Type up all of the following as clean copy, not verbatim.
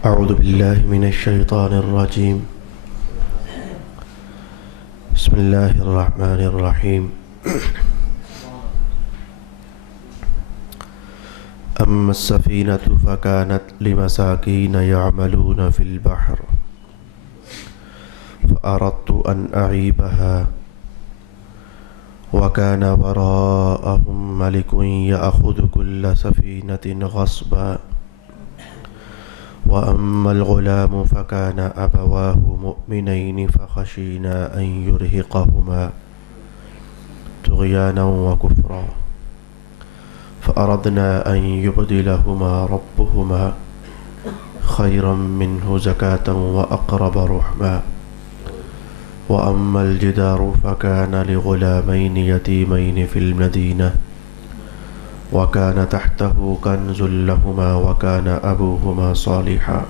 أعوذ بالله من الشيطان الرجيم. بسم الله الرحمن الرحيم. أما السفينة فكانت لمساكين يعملون في البحر فأردت أن أعيبها وكان وراءهم ملك يأخذ كل سفينة غصبا وأما الغلام فكان أبواه مؤمنين فخشينا أن يرهقهما طغيانا وكفرا فأردنا أن يبدلهما ربهما خيرا منه زكاة وأقرب رحما وأما الجدار فكان لغلامين يتيمين في المدينة وكان تحته كنز لهما وكان أبوهما صالحا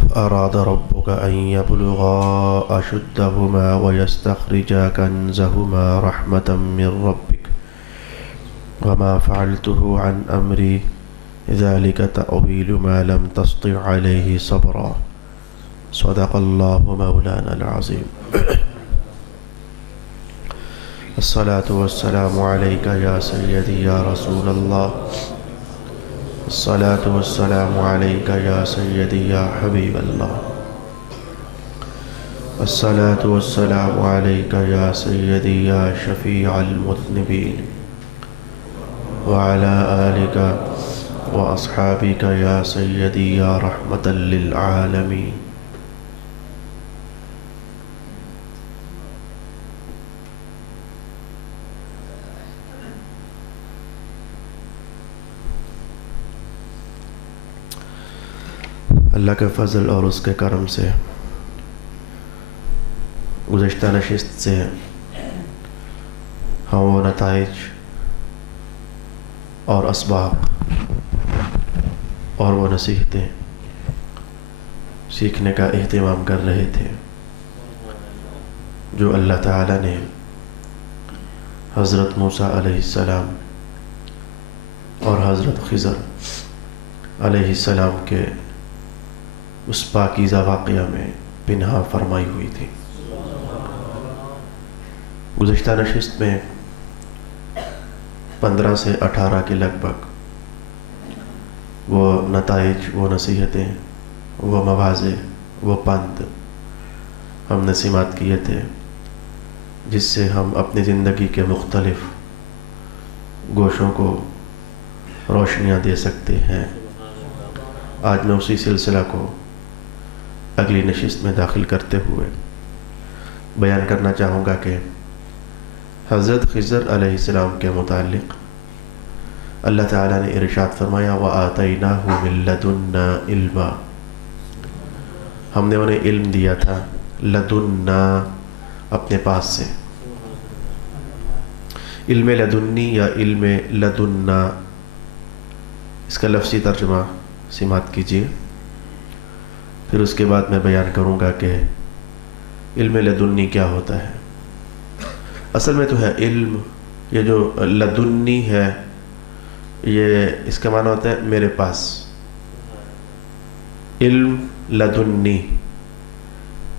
فأراد ربك أن يبلغا أشدهما ويستخرجا كنزهما رحمة من ربك وما فعلته عن أمري ذلك تأويل ما لم تسطع عليه صبرا صدق الله مولانا العظيم. الصلاة والسلام عليك يا سيدي يا رسول الله. الصلاة والسلام عليك يا سيدي يا حبيب الله. الصلاة والسلام عليك يا سيدي يا شفيع المذنبين وعلى آلك وأصحابك يا سيدي يا رحمة للعالمين. اللہ کے فضل اور اس کے کرم سے گزشتہ نشست سے ہم وہ نتائج اور اسباب اور وہ نصیحتیں سیکھنے کا اہتمام کر رہے تھے جو اللہ تعالیٰ نے حضرت موسیٰ علیہ السلام اور حضرت خضر علیہ السلام کے اس پاکیزہ واقعہ میں پنہا فرمائی ہوئی تھی. گزشتہ نشست میں 15 سے 18 کے لگ بھگ وہ نتائج، وہ نصیحتیں، وہ مواضع، وہ پند ہم نے سماعت کیے تھے جس سے ہم اپنی زندگی کے مختلف گوشوں کو روشنیاں دے سکتے ہیں. آج میں اسی سلسلہ کو اگلی نشست میں داخل کرتے ہوئے بیان کرنا چاہوں گا کہ حضرت خضر علیہ السلام کے متعلق اللہ تعالیٰ نے ارشاد فرمایا وَآتَيْنَاهُ مِن لَدُنَّا عِلْمًا. ہم نے انہیں علم دیا تھا لدنا، اپنے پاس سے. علم لدنی یا علم لدنا، اس کا لفظی ترجمہ سماعت کیجیے، پھر اس کے بعد میں بیان کروں گا کہ علم لدنی کیا ہوتا ہے. اصل میں تو ہے علم، یہ جو لدنی ہے یہ اس کا معنی ہوتا ہے میرے پاس. علم لدنی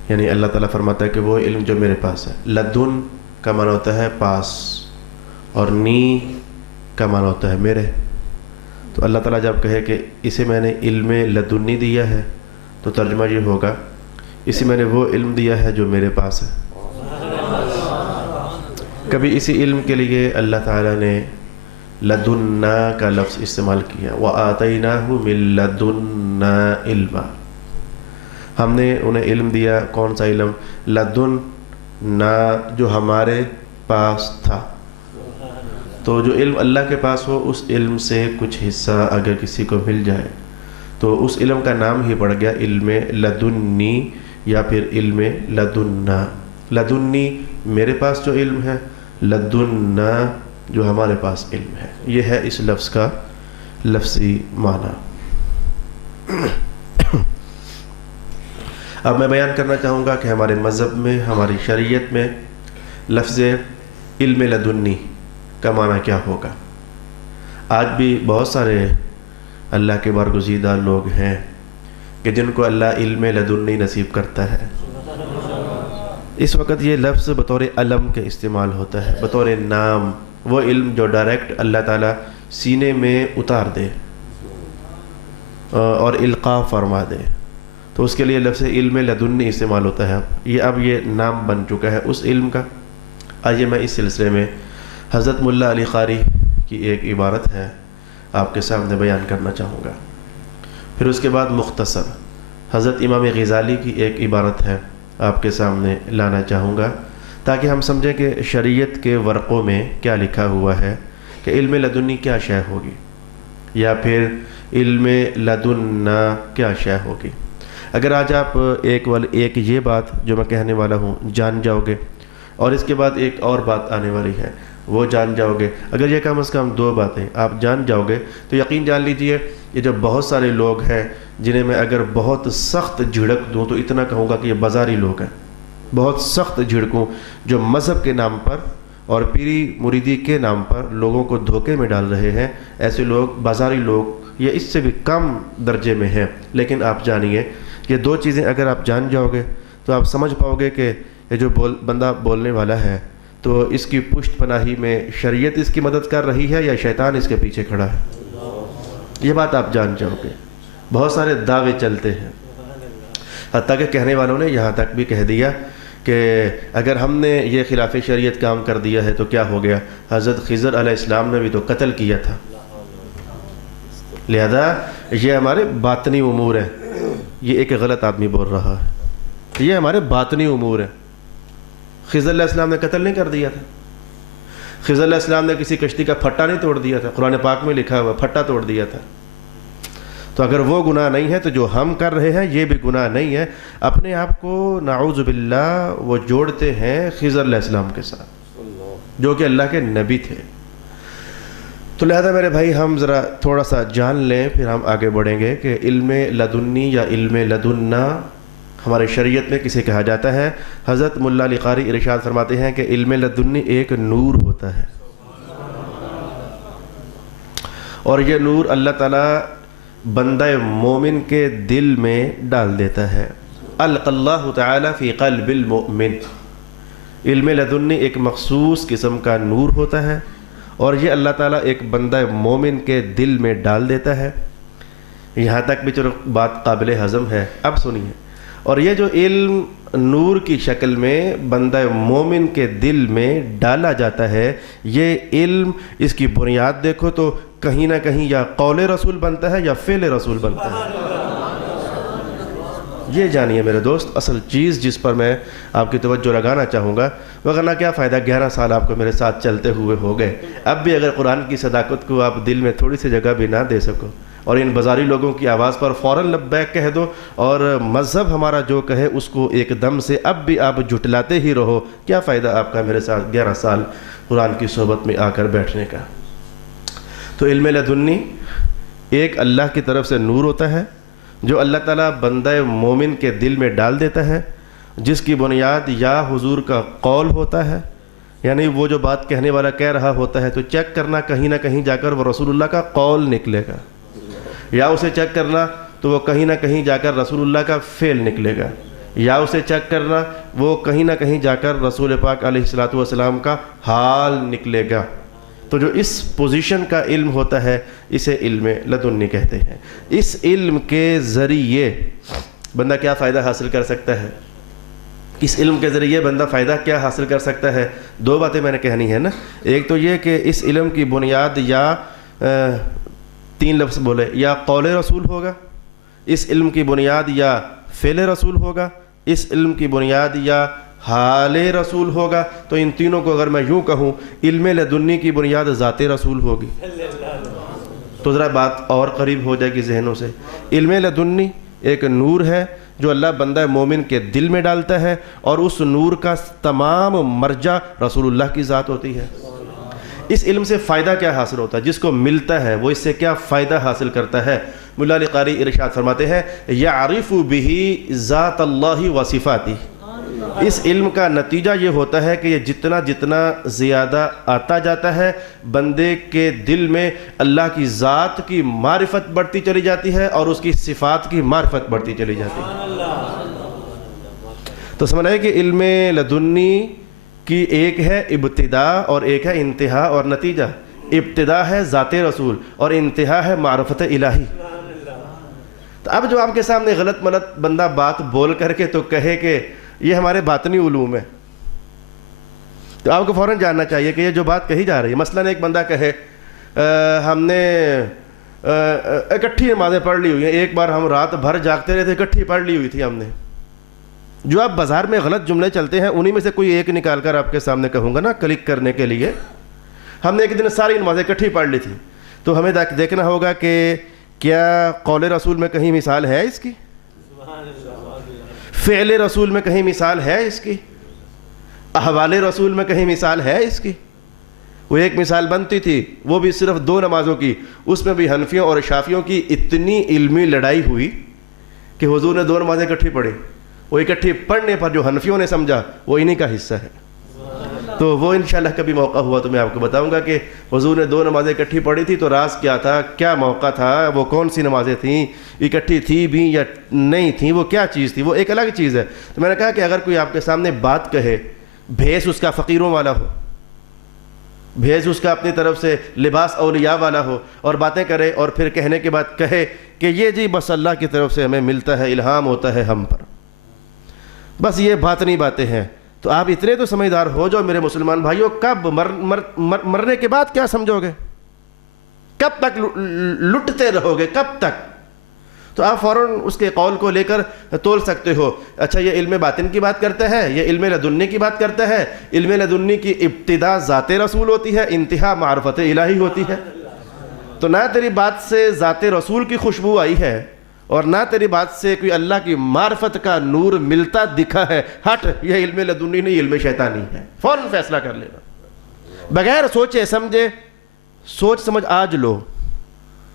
یعنی اللہ تعالیٰ فرماتا ہے کہ وہ علم جو میرے پاس ہے. لدن کا معنی ہوتا ہے پاس اور نی کا معنی ہوتا ہے میرے. تو اللہ تعالیٰ جب کہے کہ اسے میں نے علم لدنی دیا ہے تو ترجمہ یہ ہوگا اسے میں نے وہ علم دیا ہے جو میرے پاس ہے. کبھی اسی علم کے لیے اللہ تعالیٰ نے لدنا کا لفظ استعمال کیا وَآتَيْنَاهُ مِن لَدُنَّا عِلْمًا. ہم نے انہیں علم دیا. کون سا علم؟ لدنا، جو ہمارے پاس تھا. تو جو علم اللہ کے پاس ہو اس علم سے کچھ حصہ اگر کسی کو مل جائے تو اس علم کا نام ہی پڑ گیا علم لدنی یا پھر علم لدنا. لدنی میرے پاس جو علم ہے، لدنا جو ہمارے پاس علم ہے. یہ ہے اس لفظ کا لفظی معنی. اب میں بیان کرنا چاہوں گا کہ ہمارے مذہب میں، ہماری شریعت میں لفظ علم لدنی کا معنی کیا ہوگا. آج بھی بہت سارے اللہ کے برگزیدہ لوگ ہیں کہ جن کو اللہ علم لدنی نصیب کرتا ہے۔ اس وقت یہ لفظ بطور علم کے استعمال ہوتا ہے، بطور نام، وہ علم جو ڈائریکٹ اللہ تعالیٰ سینے میں اتار دے اور القاء فرما دے، تو اس کے لیے لفظ علم لدنی استعمال ہوتا ہے۔ اب یہ نام بن چکا ہے اس علم کا۔ آئیے میں اس سلسلے میں حضرت ملا علی قاری کی ایک عبارت ہے آپ کے سامنے بیان کرنا چاہوں گا، پھر اس کے بعد مختصر حضرت امام غزالی کی ایک عبارت ہے آپ کے سامنے لانا چاہوں گا، تاکہ ہم سمجھیں کہ شریعت کے ورقوں میں کیا لکھا ہوا ہے کہ علم لدنی کیا شے ہوگی، یا پھر علم لدنا کیا شے ہوگی۔ اگر آج آپ ایک یہ بات جو میں کہنے والا ہوں جان جاؤ گے، اور اس کے بعد ایک اور بات آنے والی ہے وہ جان جاؤ گے، اگر یہ کم از کم 2 باتیں آپ جان جاؤ گے تو یقین جان لیجئے یہ جو بہت سارے لوگ ہیں جنہیں میں اگر بہت سخت جھڑک دوں تو اتنا کہوں گا کہ یہ بازاری لوگ ہیں، بہت سخت جھڑکوں جو مذہب کے نام پر اور پیری مریدی کے نام پر لوگوں کو دھوکے میں ڈال رہے ہیں، ایسے لوگ بازاری لوگ یہ اس سے بھی کم درجے میں ہیں۔ لیکن آپ جانیے یہ 2 چیزیں اگر آپ جان جاؤ گے تو آپ سمجھ پاؤ گے کہ یہ جو بندہ بولنے والا ہے تو اس کی پشت پناہی میں شریعت اس کی مدد کر رہی ہے یا شیطان اس کے پیچھے کھڑا ہے، یہ بات آپ جان جاؤ گے۔ بہت سارے دعوے چلتے ہیں، حتیٰ کہ کہنے والوں نے یہاں تک بھی کہہ دیا کہ اگر ہم نے یہ خلاف شریعت کام کر دیا ہے تو کیا ہو گیا، حضرت خضر علیہ السلام نے بھی تو قتل کیا تھا، لہذا یہ ہمارے باطنی امور ہیں۔ یہ ایک غلط آدمی بول رہا ہے، یہ ہمارے باطنی امور ہیں۔ خضر علیہ السلام نے قتل نہیں کر دیا تھا، خضر علیہ السلام نے کسی کشتی کا پھٹا نہیں توڑ دیا تھا، قرآن پاک میں لکھا ہوا پھٹا توڑ دیا تھا۔ تو اگر وہ گناہ نہیں ہے تو جو ہم کر رہے ہیں یہ بھی گناہ نہیں ہے۔ اپنے آپ کو نعوذ باللہ وہ جوڑتے ہیں خضر علیہ السلام کے ساتھ جو کہ اللہ کے نبی تھے۔ تو لہذا میرے بھائی ہم ذرا تھوڑا سا جان لیں پھر ہم آگے بڑھیں گے کہ علم لدنی یا علم لدنا ہمارے شریعت میں کسے کہا جاتا ہے۔ حضرت ملا علی قاری ارشاد فرماتے ہیں کہ علم لدنی ایک نور ہوتا ہے، اور یہ نور اللہ تعالیٰ بندہ مومن کے دل میں ڈال دیتا ہے۔ القى اللہ تعالی فی قلب المؤمن، علم لدنی ایک مخصوص قسم کا نور ہوتا ہے اور یہ اللہ تعالیٰ ایک بندہ مومن کے دل میں ڈال دیتا ہے۔ یہاں تک بھی چلو بات قابل ہضم ہے، اب سنیے۔ اور یہ جو علم نور کی شکل میں بندہ مومن کے دل میں ڈالا جاتا ہے، یہ علم اس کی بنیاد دیکھو تو کہیں نہ کہیں یا قول رسول بنتا ہے یا فعل رسول بنتا ہے۔ یہ جانیے میرے دوست، اصل چیز جس پر میں آپ کی توجہ لگانا چاہوں گا، وغیرہ کیا فائدہ 11 سال آپ کو میرے ساتھ چلتے ہوئے ہو گئے، اب بھی اگر قرآن کی صداقت کو آپ دل میں تھوڑی سی جگہ بھی نہ دے سکو اور ان بازاری لوگوں کی آواز پر فوراً لبیک کہہ دو اور مذہب ہمارا جو کہے اس کو ایک دم سے اب بھی آپ جھٹلاتے ہی رہو، کیا فائدہ آپ کا میرے ساتھ 11 سال قرآن کی صحبت میں آ کر بیٹھنے کا۔ تو علم لدنی ایک اللہ کی طرف سے نور ہوتا ہے جو اللہ تعالیٰ بندہ مومن کے دل میں ڈال دیتا ہے، جس کی بنیاد یا حضور کا قول ہوتا ہے، یعنی وہ جو بات کہنے والا کہہ رہا ہوتا ہے تو چیک کرنا کہیں نہ کہیں جا کر وہ رسول اللہ کا قول نکلے گا، یا اسے چیک کرنا تو وہ کہیں نہ کہیں جا کر رسول اللہ کا فعل نکلے گا، یا اسے چیک کرنا وہ کہیں نہ کہیں جا کر رسول پاک علیہ السلام کا حال نکلے گا۔ تو جو اس پوزیشن کا علم ہوتا ہے اسے علم لدنی کہتے ہیں۔ اس علم کے ذریعے بندہ کیا فائدہ حاصل کر سکتا ہے؟ اس علم کے ذریعے بندہ فائدہ کیا حاصل کر سکتا ہے؟ 2 باتیں میں نے کہنی ہے نا، ایک تو یہ کہ اس علم کی بنیاد یا 3 لفظ بولے، یا قول رسول ہوگا، اس علم کی بنیاد یا فعل رسول ہوگا، اس علم کی بنیاد یا حال رسول ہوگا۔ تو ان تینوں کو اگر میں یوں کہوں علم لدنی کی بنیاد ذات رسول ہوگی تو ذرا بات اور قریب ہو جائے گی ذہنوں سے۔ علم لدنی ایک نور ہے جو اللہ بندہ مومن کے دل میں ڈالتا ہے اور اس نور کا تمام مرجع رسول اللہ کی ذات ہوتی ہے۔ اس علم سے فائدہ کیا حاصل ہوتا ہے؟ جس کو ملتا ہے وہ اس سے کیا فائدہ حاصل کرتا ہے؟ ملا علی قاری ارشاد فرماتے ہیں یعرف بہ ذات اللہ و صفاتہ، اس علم کا نتیجہ یہ ہوتا ہے کہ یہ جتنا جتنا زیادہ آتا جاتا ہے بندے کے دل میں اللہ کی ذات کی معرفت بڑھتی چلی جاتی ہے اور اس کی صفات کی معرفت بڑھتی چلی جاتی ہے۔ تو سمجھ رہے کہ علم لدنی کی ایک ہے ابتدا اور ایک ہے انتہا اور نتیجہ۔ ابتدا ہے ذات رسول اور انتہا ہے معرفت الہی۔ تو اب جو آپ کے سامنے غلط ملت بندہ بات بول کر کے تو کہے کہ یہ ہمارے باطنی علوم ہے، تو آپ کو فوراً جاننا چاہیے کہ یہ جو بات کہی جا رہی ہے، مثلاً ایک بندہ کہے ہم نے اکٹھی نمازیں پڑھ لی ہوئی ہیں، ایک بار ہم رات بھر جاگتے رہے تھے، اکٹھی پڑھ لی ہوئی تھی ہم نے۔ جو آپ بازار میں غلط جملے چلتے ہیں انہی میں سے کوئی ایک نکال کر آپ کے سامنے کہوں گا نا کلک کرنے کے لیے، ہم نے ایک دن ساری نمازیں اکٹھی پڑھ لی تھی، تو ہمیں دیکھنا ہوگا کہ کیا قول رسول میں کہیں مثال ہے اس کی، فعل رسول میں کہیں مثال ہے اس کی، احوال رسول میں کہیں مثال ہے اس کی۔ وہ ایک مثال بنتی تھی، وہ بھی صرف 2 نمازوں کی، اس میں بھی حنفیوں اور شافیوں کی اتنی علمی لڑائی ہوئی کہ حضور نے 2 نمازیں اکٹھی پڑھی، وہ اکٹھی پڑھنے پر جو حنفیوں نے سمجھا وہ انہی کا حصہ ہے۔ تو وہ انشاءاللہ کبھی موقع ہوا تو میں آپ کو بتاؤں گا کہ حضور نے 2 نمازیں اکٹھی پڑھی تھی تو راز کیا تھا، کیا موقع تھا، وہ کون سی نمازیں تھیں، اکٹھی تھی بھی یا نہیں تھیں، وہ کیا چیز تھی، وہ ایک الگ چیز ہے۔ تو میں نے کہا کہ اگر کوئی آپ کے سامنے بات کہے، بھیس اس کا فقیروں والا ہو، بھیس اس کا اپنی طرف سے لباس اولیاء والا ہو، اور باتیں کرے اور پھر کہنے کے بعد کہے کہ یہ جی بس اللہ کی طرف سے ہمیں ملتا ہے، الہام ہوتا ہے ہم پر، بس یہ باطنی باتیں ہیں، تو آپ اتنے تو سمجھدار ہو جو میرے مسلمان بھائیوں، کب مرنے کے بعد کیا سمجھو گے، کب تک لٹتے رہو گے، کب تک؟ تو آپ فوراً اس کے قول کو لے کر تول سکتے ہو، اچھا یہ علم باطن کی بات کرتا ہے، یہ علم لدنی کی بات کرتا ہے۔ علم لدنی کی ابتدا ذات رسول ہوتی ہے، انتہا معرفت الہی ہوتی ہے۔ تو نہ تیری بات سے ذات رسول کی خوشبو آئی ہے اور نہ تیری بات سے کوئی اللہ کی معرفت کا نور ملتا دکھا ہے، ہٹ، یہ علم لدنی نہیں، علم شیطانی ہے، فوراً فیصلہ کر لینا بغیر سوچے سمجھے۔ سوچ سمجھ آج لو،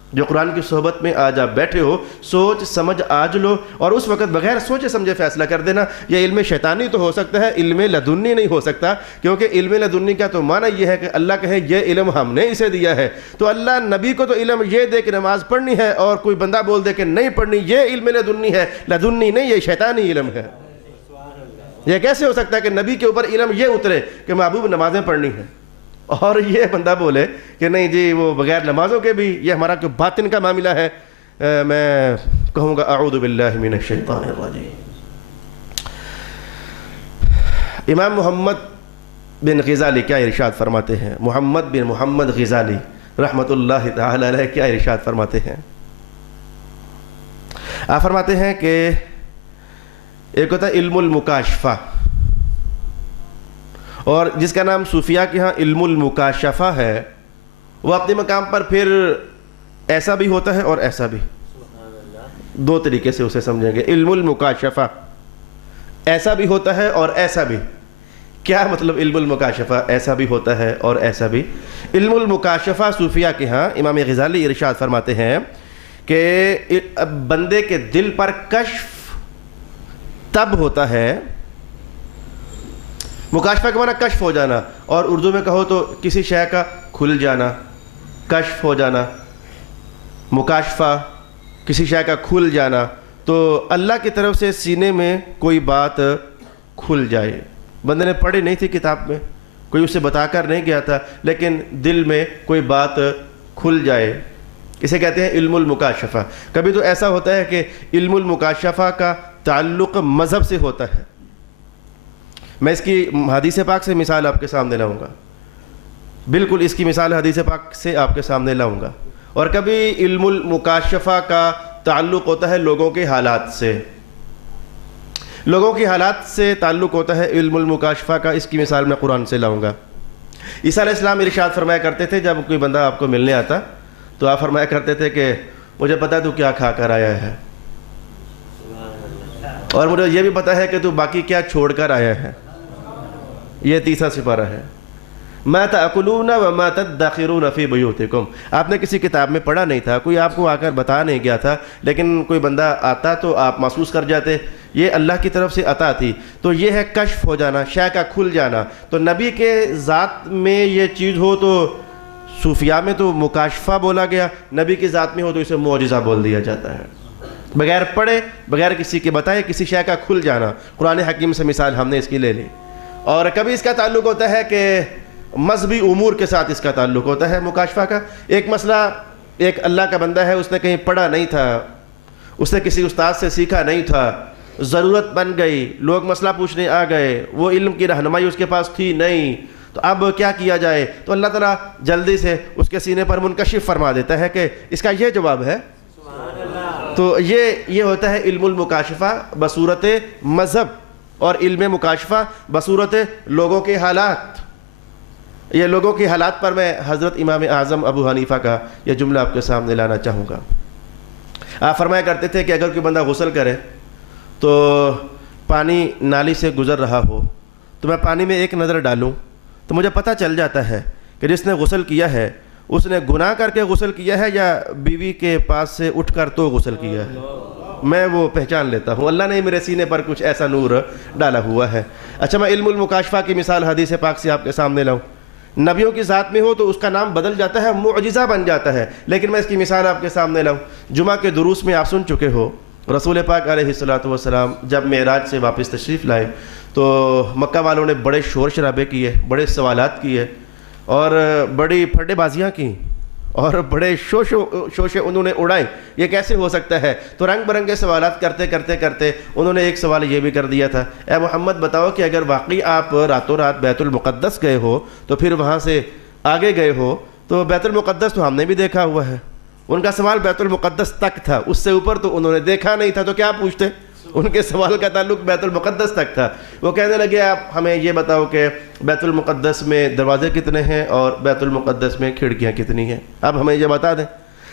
جو قرآن کی صحبت میں آج آپ بیٹھے ہو، سوچ سمجھ آج لو، اور اس وقت بغیر سوچے سمجھے فیصلہ کر دینا۔ یہ علم شیطانی تو ہو سکتا ہے، علم لدنی نہیں ہو سکتا، کیونکہ علم لدنی کا تو معنی یہ ہے کہ اللہ کہے یہ علم ہم نے اسے دیا ہے۔ تو اللہ نبی کو تو علم یہ دے کہ نماز پڑھنی ہے، اور کوئی بندہ بول دے کہ نہیں پڑھنی، یہ علم لدنی ہے، لدنی نہیں، یہ شیطانی علم ہے۔ یہ کیسے ہو سکتا ہے کہ نبی کے اوپر علم یہ اترے کہ محبوب نمازیں پڑھنی ہیں، اور یہ بندہ بولے کہ نہیں جی وہ بغیر نمازوں کے بھی، یہ ہمارا جو باطن کا معاملہ ہے۔ میں کہوں گا اعوذ باللہ من الشیطان الرجیم۔ امام محمد بن غزالی کیا ارشاد فرماتے ہیں، محمد بن محمد غزالی رحمۃ اللہ تعالی علیہ کیا ارشاد فرماتے ہیں؟ آپ فرماتے ہیں کہ ایک ہوتا ہے علم المکاشفہ، اور جس کا نام صوفیہ کے ہاں علم المکاشفہ ہے، وہ اپنے مقام پر پھر ایسا بھی ہوتا ہے اور ایسا بھی، 2 طریقے سے اسے سمجھیں گے۔ علم المکاشفہ ایسا بھی ہوتا ہے اور ایسا بھی۔ کیا مطلب علم المکاشفہ ایسا بھی ہوتا ہے اور ایسا بھی؟ علم المکاشفہ صوفیہ کے ہاں امام غزالی ارشاد فرماتے ہیں کہ بندے کے دل پر کشف تب ہوتا ہے، مکاشفہ کے معنی کشف ہو جانا، اور اردو میں کہو تو کسی شے کا کھل جانا، کشف ہو جانا، مکاشفہ کسی شے کا کھل جانا۔ تو اللہ کی طرف سے سینے میں کوئی بات کھل جائے، بندے نے پڑھی نہیں تھی کتاب میں، کوئی اسے بتا کر نہیں گیا تھا، لیکن دل میں کوئی بات کھل جائے، اسے کہتے ہیں علم المکاشفہ۔ کبھی تو ایسا ہوتا ہے کہ علم المکاشفہ کا تعلق مذہب سے ہوتا ہے۔ میں اس کی حدیث پاک سے مثال آپ کے سامنے لاؤں گا، بالکل اس کی مثال حدیث پاک سے آپ کے سامنے لاؤں گا۔ اور کبھی علم المکاشفہ کا تعلق ہوتا ہے لوگوں کے حالات سے، لوگوں کی حالات سے تعلق ہوتا ہے علم المکاشفہ کا۔ اس کی مثال میں قرآن سے لاؤں گا۔ عیسیٰ علیہ السلام ارشاد فرمایا کرتے تھے، جب کوئی بندہ آپ کو ملنے آتا تو آپ فرمایا کرتے تھے کہ مجھے پتہ ہے تو کیا کھا کر آیا ہے، اور مجھے یہ بھی پتہ ہے کہ تو باقی کیا چھوڑ کر آیا ہے۔ یہ 3واں سپارہ ہے، ما تأکلون وما تدخرون فی بیوتکم۔ آپ نے کسی کتاب میں پڑھا نہیں تھا، کوئی آپ کو آ کر بتا نہیں گیا تھا، لیکن کوئی بندہ آتا تو آپ محسوس کر جاتے یہ اللہ کی طرف سے عطا تھی. تو یہ ہے کشف ہو جانا, شے کا کھل جانا. تو نبی کے ذات میں یہ چیز ہو تو صوفیاء میں تو مکاشفہ بولا گیا, نبی کی ذات میں ہو تو اسے معجزہ بول دیا جاتا ہے. بغیر پڑھے, بغیر کسی کے بتائے, کسی شے کا کھل جانا. قرآن حکیم سے مثال ہم نے اس کی لے لی. اور کبھی اس کا تعلق ہوتا ہے کہ مذہبی امور کے ساتھ اس کا تعلق ہوتا ہے مکاشفہ کا. ایک مسئلہ, ایک اللہ کا بندہ ہے, اس نے کہیں پڑھا نہیں تھا, اس نے کسی استاد سے سیکھا نہیں تھا, ضرورت بن گئی, لوگ مسئلہ پوچھنے آ گئے, وہ علم کی رہنمائی اس کے پاس تھی نہیں, تو اب کیا کیا جائے؟ تو اللہ تعالیٰ جلدی سے اس کے سینے پر منکشف فرما دیتا ہے کہ اس کا یہ جواب ہے. تو یہ ہوتا ہے علم المکاشفہ بصورت مذہب, اور علم مکاشفہ بصورت لوگوں کے حالات. یہ لوگوں کے حالات پر میں حضرت امام اعظم ابو حنیفہ کا یہ جملہ آپ کے سامنے لانا چاہوں گا. آپ فرمایا کرتے تھے کہ اگر کوئی بندہ غسل کرے تو پانی نالی سے گزر رہا ہو تو میں پانی میں ایک نظر ڈالوں تو مجھے پتہ چل جاتا ہے کہ جس نے غسل کیا ہے اس نے گناہ کر کے غسل کیا ہے یا بیوی کے پاس سے اٹھ کر تو غسل کیا ہے. میں وہ پہچان لیتا ہوں, اللہ نے میرے سینے پر کچھ ایسا نور ڈالا ہوا ہے. اچھا, میں علم المکاشفہ کی مثال حدیث پاک سے آپ کے سامنے لاؤں. نبیوں کی ذات میں ہو تو اس کا نام بدل جاتا ہے, معجزہ بن جاتا ہے. لیکن میں اس کی مثال آپ کے سامنے لاؤں. جمعہ کے دروس میں آپ سن چکے ہو, رسول پاک علیہ الصلوۃ والسلام جب معراج سے واپس تشریف لائے تو مکہ والوں نے بڑے شور شرابے کیے, بڑے سوالات کیے, اور بڑی پھڈے بازیاں کیں, اور بڑے شوشے انہوں نے اڑائے. یہ کیسے ہو سکتا ہے؟ تو رنگ برنگے سوالات کرتے کرتے کرتے انہوں نے ایک سوال یہ بھی کر دیا تھا, اے محمد بتاؤ کہ اگر واقعی آپ راتوں رات بیت المقدس گئے ہو تو پھر وہاں سے آگے گئے ہو تو بیت المقدس تو ہم نے بھی دیکھا ہوا ہے. ان کا سوال بیت المقدس تک تھا, اس سے اوپر تو انہوں نے دیکھا نہیں تھا, تو کیا پوچھتے؟ ان کے سوال کا تعلق بیت المقدس تک تھا. وہ کہنے لگے آپ ہمیں یہ بتاؤ کہ بیت المقدس میں دروازے کتنے ہیں اور بیت المقدس میں کھڑکیاں کتنی ہیں, اب ہمیں یہ بتا دیں.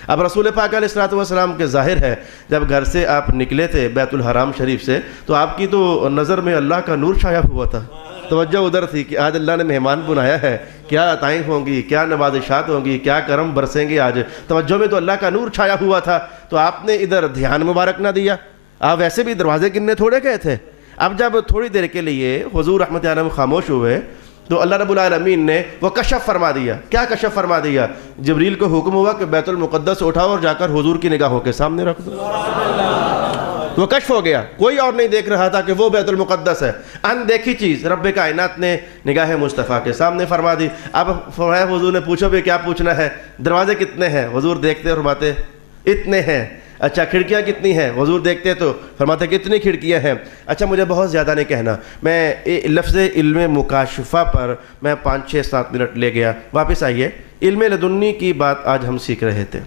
اب رسول پاک علیہ الصلوۃ والسلام کے ظاہر ہے جب گھر سے آپ نکلے تھے بیت الحرام شریف سے تو آپ کی تو نظر میں اللہ کا نور چھایا ہوا تھا. توجہ ادھر تھی کہ آج اللہ نے مہمان بنایا ہے, کیا عطائیں ہوں گی, کیا نوازشات ہوں گی, کیا کرم برسیں گے آج. توجہ میں تو اللہ کا نور چھایا ہوا تھا, تو آپ نے ادھر دھیان مبارک نہ دیا. آپ ویسے بھی دروازے گننے تھوڑے گئے تھے. اب جب تھوڑی دیر کے لیے حضور رحمت عالم خاموش ہوئے تو اللہ رب العالمین نے وہ کشف فرما دیا. کیا کشف فرما دیا؟ جبریل کو حکم ہوا کہ بیت المقدس اٹھاؤ اور جا کر حضور کی نگاہوں کے سامنے رکھ دو. وہ کشف ہو گیا, کوئی اور نہیں دیکھ رہا تھا کہ وہ بیت المقدس ہے. ان دیکھی چیز رب کائنات نے نگاہ مصطفیٰ کے سامنے فرما دی. اب فرمایا حضور نے پوچھو بھی کیا پوچھنا ہے, دروازے کتنے ہیں؟ حضور دیکھتے فرماتے اتنے ہیں. اچھا, کھڑکیاں کتنی ہیں؟ حضور دیکھتے تو فرماتے کتنی کھڑکیاں ہیں. اچھا, مجھے بہت زیادہ نہیں کہنا, میں لفظ علم مکاشفہ پر میں 5-6-7 منٹ لے گیا. واپس آئیے, علم لدنی کی بات آج ہم سیکھ رہے تھے.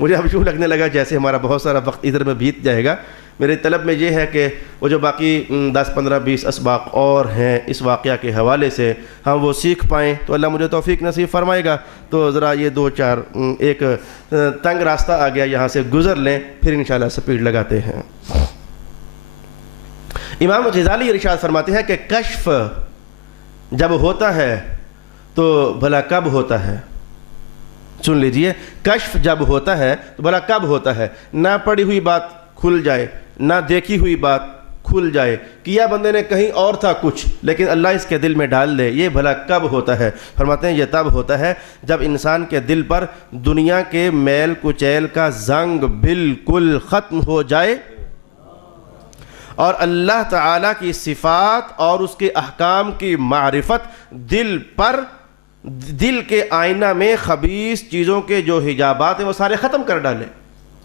مجھے اب یوں لگنے لگا جیسے ہمارا بہت سارا وقت ادھر میں بیت جائے گا. میری طلب میں یہ ہے کہ وہ جو باقی 10-15-20 اسباق اور ہیں اس واقعہ کے حوالے سے ہم وہ سیکھ پائیں تو اللہ مجھے توفیق نصیب فرمائے گا. تو ذرا یہ 2-4 ایک تنگ راستہ آ گیا, یہاں سے گزر لیں, پھر انشاءاللہ سپیڈ لگاتے ہیں. امام غزالی ارشاد فرماتے ہیں کہ کشف جب ہوتا ہے تو بھلا کب ہوتا ہے؟ سن لیجئے, کشف جب ہوتا ہے تو بھلا کب ہوتا ہے؟ نہ پڑھی ہوئی بات کھل جائے, نہ دیکھی ہوئی بات کھل جائے, کیا بندے نے کہیں اور تھا کچھ لیکن اللہ اس کے دل میں ڈال دے, یہ بھلا کب ہوتا ہے؟ فرماتے ہیں یہ تب ہوتا ہے جب انسان کے دل پر دنیا کے میل کچیل کا زنگ بالکل ختم ہو جائے اور اللہ تعالیٰ کی صفات اور اس کے احکام کی معرفت دل کے آئینہ میں خبیث چیزوں کے جو حجابات ہیں وہ سارے ختم کر ڈالے.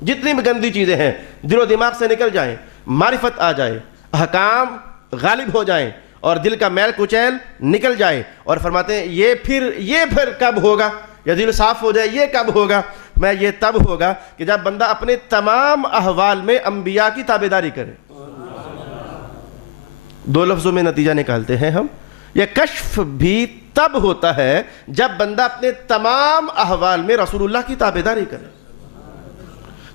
جتنی بھی گندی چیزیں ہیں دل و دماغ سے نکل جائیں, معرفت آ جائے, احکام غالب ہو جائیں اور دل کا میل کچیل نکل جائے. اور فرماتے ہیں یہ پھر کب ہوگا؟ یا دل صاف ہو جائے, یہ کب ہوگا؟ میں یہ تب ہوگا کہ جب بندہ اپنے تمام احوال میں انبیاء کی تابعداری کرے. 2 لفظوں میں نتیجہ نکالتے ہیں ہم, یہ کشف بھی تب ہوتا ہے جب بندہ اپنے تمام احوال میں رسول اللہ کی تابعداری کرے.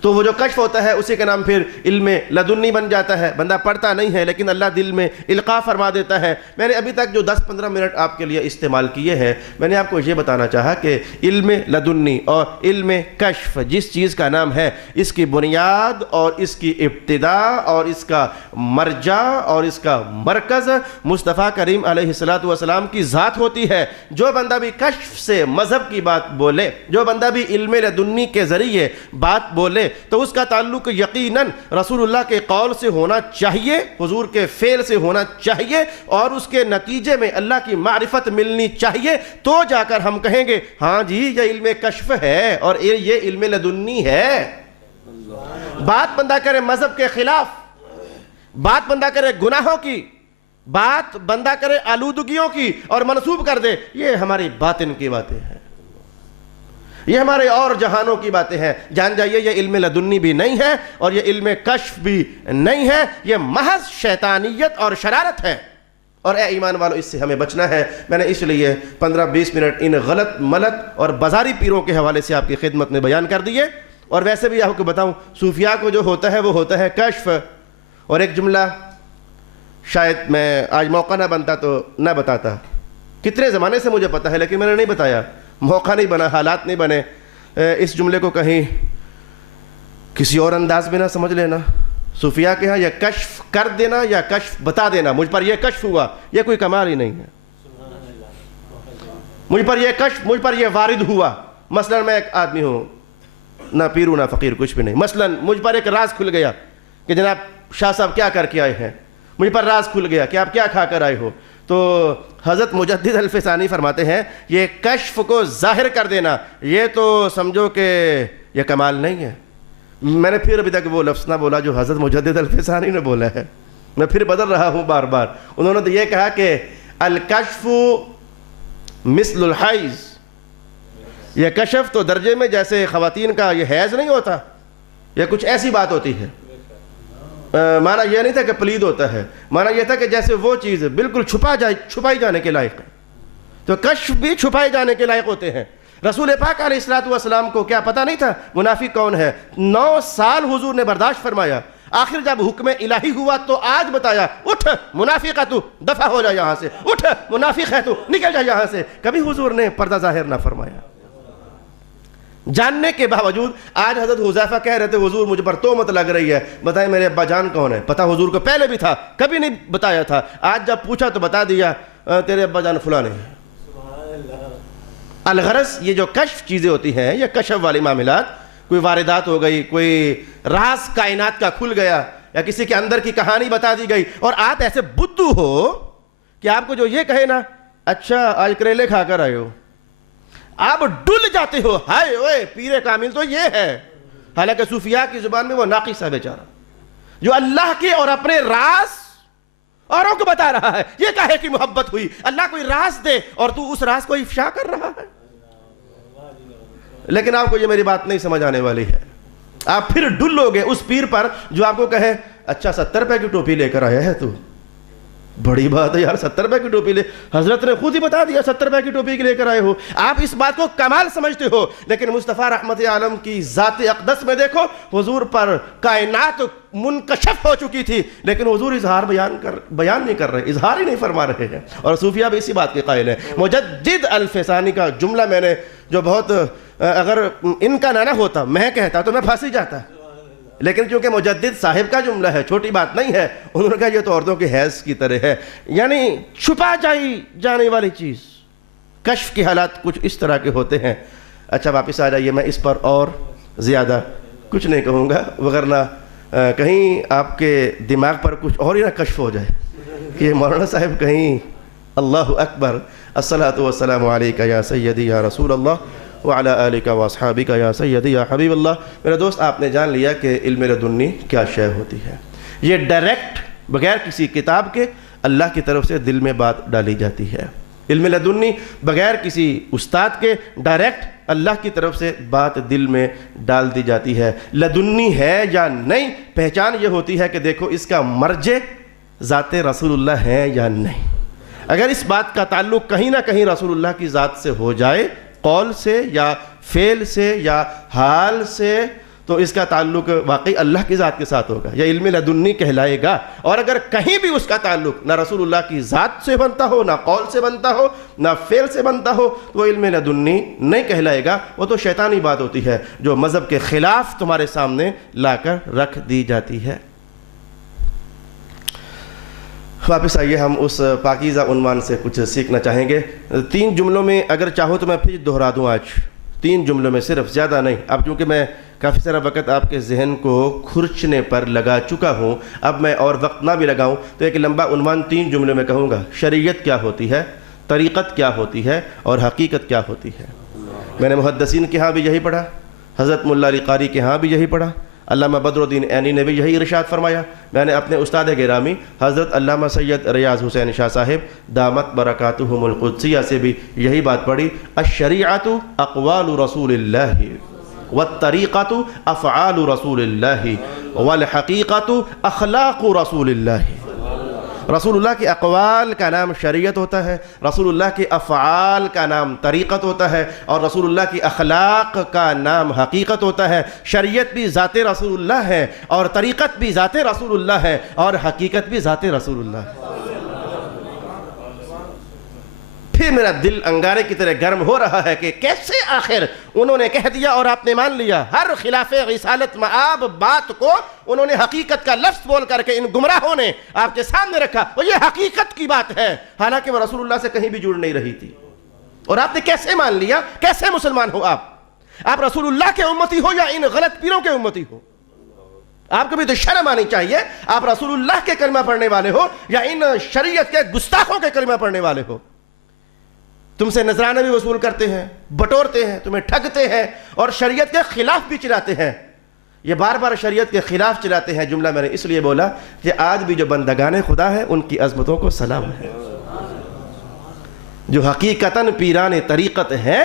تو وہ جو کشف ہوتا ہے اسی کا نام پھر علم لدنی بن جاتا ہے. بندہ پڑھتا نہیں ہے لیکن اللہ دل میں القاء فرما دیتا ہے. میں نے ابھی تک جو 10-15 منٹ آپ کے لیے استعمال کیے ہیں, میں نے آپ کو یہ بتانا چاہا کہ علم لدنی اور علم کشف جس چیز کا نام ہے, اس کی بنیاد اور اس کی ابتدا اور اس کا مرجع اور اس کا مرکز مصطفیٰ کریم علیہ السلام کی ذات ہوتی ہے. جو بندہ بھی کشف سے مذہب کی بات بولے, جو بندہ بھی علم لدنی کے ذریعے بات بولے, تو اس کا تعلق یقیناً رسول اللہ کے قول سے ہونا چاہیے, حضور کے فعل سے ہونا چاہیے, اور اس کے نتیجے میں اللہ کی معرفت ملنی چاہیے. تو جا کر ہم کہیں گے ہاں جی یہ علم کشف ہے اور یہ علم لدنی ہے. بات بندہ کرے مذہب کے خلاف, بات بندہ کرے گناہوں کی, بات بندہ کرے آلودگیوں کی اور منسوب کر دے, یہ ہماری باطن کی باتیں ہیں, یہ ہمارے اور جہانوں کی باتیں ہیں. جان جائیے یہ علم لدنی بھی نہیں ہے اور یہ علم کشف بھی نہیں ہے, یہ محض شیطانیت اور شرارت ہے. اور اے ایمان والو, اس سے ہمیں بچنا ہے. میں نے اس لیے 15-20 منٹ ان غلط ملت اور بازاری پیروں کے حوالے سے آپ کی خدمت میں بیان کر دیے. اور ویسے بھی آپ کو بتاؤں, صوفیاء کو جو ہوتا ہے وہ ہوتا ہے کشف. اور ایک جملہ شاید میں آج موقع نہ بنتا تو نہ بتاتا, کتنے زمانے سے مجھے پتا ہے لیکن میں نے نہیں بتایا, موقع نہیں بنا, حالات نہیں بنے. اس جملے کو کہیں کسی اور انداز میں نہ سمجھ لینا. صوفیاء کے ہاں یہ کشف کر دینا یا کشف بتا دینا, مجھ پر یہ کشف ہوا, یہ کوئی کمال ہی نہیں ہے. مجھ پر یہ کشف, مجھ پر یہ وارد ہوا. مثلا میں ایک آدمی ہوں, نہ پیر نہ فقیر, کچھ بھی نہیں. مثلا مجھ پر ایک راز کھل گیا کہ جناب شاہ صاحب کیا کر کے آئے ہیں, مجھ پر راز کھل گیا کہ آپ کیا کھا کر آئے ہو. تو حضرت مجدد الفسانی فرماتے ہیں یہ کشف کو ظاہر کر دینا, یہ تو سمجھو کہ یہ کمال نہیں ہے. میں نے پھر ابھی تک وہ لفظ نہ بولا جو حضرت مجدد الفسانی نے بولا ہے, میں پھر بدل رہا ہوں بار بار. انہوں نے تو یہ کہا کہ الکشف مثل الحیض, یہ کشف تو درجے میں جیسے خواتین کا یہ حیض نہیں ہوتا, یہ کچھ ایسی بات ہوتی ہے. مانا یہ نہیں تھا کہ پلید ہوتا ہے, مانا یہ تھا کہ جیسے وہ چیز بالکل چھپائی جانے کے لائق ہے. تو کشف بھی چھپائے جانے کے لائق ہوتے ہیں. رسول پاک علیہ السلام کو کیا پتہ نہیں تھا منافق کون ہے؟ 9 سال حضور نے برداشت فرمایا. آخر جب حکم الہی ہوا تو آج بتایا, اٹھ منافق ہے تو, دفع ہو جا یہاں سے, اٹھ منافق ہے تو, نکل جا یہاں سے. کبھی حضور نے پردہ ظاہر نہ فرمایا. جاننے کے باوجود آج حضرت حذیفہ کہہ رہے تھے حضور مجھ پر تہمت لگ رہی ہے, بتائیں میرے ابا جان کون ہے؟ پتہ حضور کو پہلے بھی تھا, کبھی نہیں بتایا تھا. آج جب پوچھا تو بتا دیا تیرے ابا جان فلاں ہے. الغرض یہ جو کشف چیزیں ہوتی ہیں, یہ کشف والی معاملات, کوئی واردات ہو گئی, کوئی راز کائنات کا کھل گیا, یا کسی کے اندر کی کہانی بتا دی گئی, اور آپ ایسے بدھو ہو کہ آپ کو جو یہ کہے نا اچھا آج کریلے کھا کر آئے ہو, آپ ڈل جاتے ہو, ہائے اوئے پیر کامل تو یہ ہے. حالانکہ صوفیاء کی زبان میں وہ ناقص ہے بیچارہ, جو اللہ کے اور اپنے راز اوروں کو بتا رہا ہے. یہ کہے کہ محبت ہوئی, اللہ کوئی راز دے اور تو اس راز کو افشا کر رہا ہے. لیکن آپ کو یہ میری بات نہیں سمجھ آنے والی ہے. آپ پھر ڈلو گے اس پیر پر جو آپ کو کہے اچھا 70 روپے کی ٹوپی لے کر آیا ہے تو, بڑی بات ہے یار 70 روپے کی ٹوپی لے, حضرت نے خود ہی بتا دیا 70 روپے کی ٹوپی لے کر آئے ہو. آپ اس بات کو کمال سمجھتے ہو, لیکن مصطفیٰ رحمت عالم کی ذات اقدس میں دیکھو, حضور پر کائنات منکشف ہو چکی تھی, لیکن حضور اظہار بیان نہیں کر رہے, اظہار ہی نہیں فرما رہے ہیں. اور صوفیاء بھی اسی بات کے قائل ہیں. مجدد الفسانی کا جملہ میں نے جو بہت, اگر ان کا نہ ہوتا میں کہتا تو میں پھنسی جاتا, لیکن چونکہ مجدد صاحب کا جملہ ہے, چھوٹی بات نہیں ہے, انہوں نے کہا یہ تو عورتوں کی حیض کی طرح ہے, یعنی چھپا جانے والی چیز. کشف کے حالات کچھ اس طرح کے ہوتے ہیں. اچھا واپس آ جائیے, میں اس پر اور زیادہ کچھ نہیں کہوں گا, وگرنہ کہیں آپ کے دماغ پر کچھ اور ہی نہ کشف ہو جائے کہ مولانا صاحب کہیں اللہ اکبر, الصلاۃ والسلام علیکہ یا سیدی یا رسول اللہ وعلی آلکہ واصحابکہ یا سیدی یا حبیب اللہ. میرے دوست, آپ نے جان لیا کہ علم لدنی کیا شے ہوتی ہے. یہ ڈائریکٹ بغیر کسی کتاب کے اللہ کی طرف سے دل میں بات ڈالی جاتی ہے. علم لدنی بغیر کسی استاد کے ڈائریکٹ اللہ کی طرف سے بات دل میں ڈال دی جاتی ہے. لدنی ہے یا نہیں, پہچان یہ ہوتی ہے کہ دیکھو اس کا مرجع ذات رسول اللہ ہے یا نہیں. اگر اس بات کا تعلق کہیں نہ کہیں رسول اللہ کی ذات سے ہو جائے, قول سے یا فعل سے یا حال سے, تو اس کا تعلق واقعی اللہ کی ذات کے ساتھ ہوگا، یا علم لدنی کہلائے گا۔ اور اگر کہیں بھی اس کا تعلق نہ رسول اللہ کی ذات سے بنتا ہو، نہ قول سے بنتا ہو، نہ فعل سے بنتا ہو، تو وہ علم لدنی نہیں کہلائے گا، وہ تو شیطانی بات ہوتی ہے جو مذہب کے خلاف تمہارے سامنے لا کر رکھ دی جاتی ہے۔ واپس آئیے، ہم اس پاکیزہ عنوان سے کچھ سیکھنا چاہیں گے۔ 3 جملوں میں اگر چاہو تو میں پھر دہرا دوں آج، 3 جملوں میں صرف، زیادہ نہیں۔ اب چونکہ میں کافی سارا وقت آپ کے ذہن کو کھرچنے پر لگا چکا ہوں، اب میں اور وقت نہ بھی لگاؤں تو ایک لمبا عنوان 3 جملوں میں کہوں گا۔ شریعت کیا ہوتی ہے، طریقت کیا ہوتی ہے، اور حقیقت کیا ہوتی ہے۔ میں نے محدثین کے ہاں بھی یہی پڑھا، حضرت ملا علی قاری کے ہاں بھی یہی پڑھا، علامہ بدر الدین عینی نے بھی یہی ارشاد فرمایا۔ میں نے اپنے استاد گرامی حضرت علامہ سید ریاض حسین شاہ صاحب دامت برکاتہم القدسیہ سے بھی یہی بات پڑھی، الشریعۃ اقوال رسول اللہ والطریقۃ افعال رسول اللہ والحقیقۃ اخلاق رسول اللہ۔ رسول اللہ کے اقوال کا نام شریعت ہوتا ہے، رسول اللہ کے افعال کا نام طریقت ہوتا ہے، اور رسول اللہ کی اخلاق کا نام حقیقت ہوتا ہے۔ شریعت بھی ذات رسول اللہ ہے، اور طریقت بھی ذات رسول اللہ ہے، اور حقیقت بھی ذات رسول اللہ ہے۔ پھر میرا دل انگارے کی طرح گرم ہو رہا ہے کہ کیسے آخر انہوں نے کہہ دیا اور آپ نے مان لیا۔ ہر خلاف رسالت مآب بات کو انہوں نے حقیقت کا لفظ بول کر کے ان گمراہوں نے آپ کے سامنے رکھا، اور یہ حقیقت کی بات ہے، حالانکہ وہ رسول اللہ سے کہیں بھی جڑ نہیں رہی تھی۔ اور آپ نے کیسے مان لیا؟ کیسے مسلمان ہو آپ رسول اللہ کے امتی ہو یا ان غلط پیروں کے امتی ہو؟ آپ کو بھی تو شرم آنی چاہیے۔ آپ رسول اللہ کے کلمہ پڑھنے والے ہو یا ان شریعت کے گستاخوں کے کلمہ پڑھنے والے ہو؟ تم سے نذرانہ بھی وصول کرتے ہیں، بٹورتے ہیں، تمہیں ٹھگتے ہیں، اور شریعت کے خلاف بھی چلاتے ہیں۔ یہ بار بار شریعت کے خلاف چلاتے ہیں جملہ میں نے اس لیے بولا کہ آج بھی جو بندگان خدا ہے ان کی عظمتوں کو سلام ہے۔ جو حقیقتاً پیران طریقت ہے،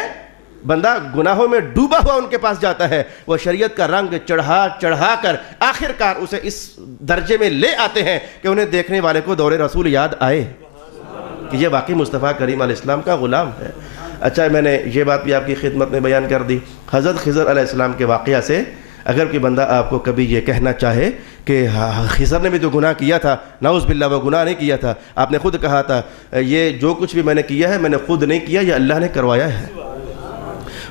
بندہ گناہوں میں ڈوبا ہوا ان کے پاس جاتا ہے، وہ شریعت کا رنگ چڑھا چڑھا کر آخر کار اسے اس درجے میں لے آتے ہیں کہ انہیں دیکھنے والے کو دور رسول یاد آئے کہ یہ واقعی مصطفیٰ کریم علیہ السلام کا غلام ہے۔ اچھا، میں نے یہ بات بھی آپ کی خدمت میں بیان کر دی۔ حضرت خضر علیہ السلام کے واقعہ سے اگر کوئی بندہ آپ کو کبھی یہ کہنا چاہے کہ خضر نے بھی تو گناہ کیا تھا، نعوذ باللہ وہ گناہ نہیں کیا تھا، آپ نے خود کہا تھا یہ جو کچھ بھی میں نے کیا ہے میں نے خود نہیں کیا، یہ اللہ نے کروایا ہے۔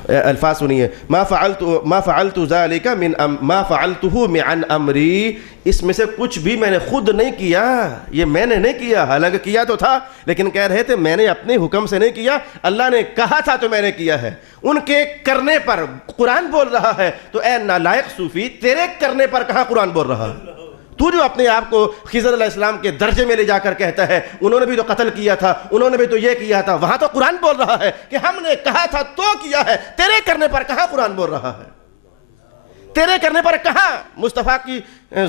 الفاظ سنیے، ما فعلت ذلك ما فعلته عن امری، اس میں سے کچھ بھی میں نے خود نہیں کیا، یہ میں نے نہیں کیا، حالانکہ کیا تو تھا، لیکن کہہ رہے تھے میں نے اپنے حکم سے نہیں کیا، اللہ نے کہا تھا تو میں نے کیا ہے۔ ان کے کرنے پر قرآن بول رہا ہے، تو اے نالائق صوفی، تیرے کرنے پر کہاں قرآن بول رہا ہے؟ تو جو اپنے آپ کو خضر علیہ السلام کے درجے میں لے جا کر کہتا ہے انہوں نے بھی تو قتل کیا تھا، انہوں نے بھی تو یہ کیا تھا، وہاں تو قرآن بول رہا ہے کہ ہم نے کہا تھا تو کیا ہے، تیرے کرنے پر کہاں قرآن بول رہا ہے؟ تیرے کرنے پر کہاں مصطفیٰ کی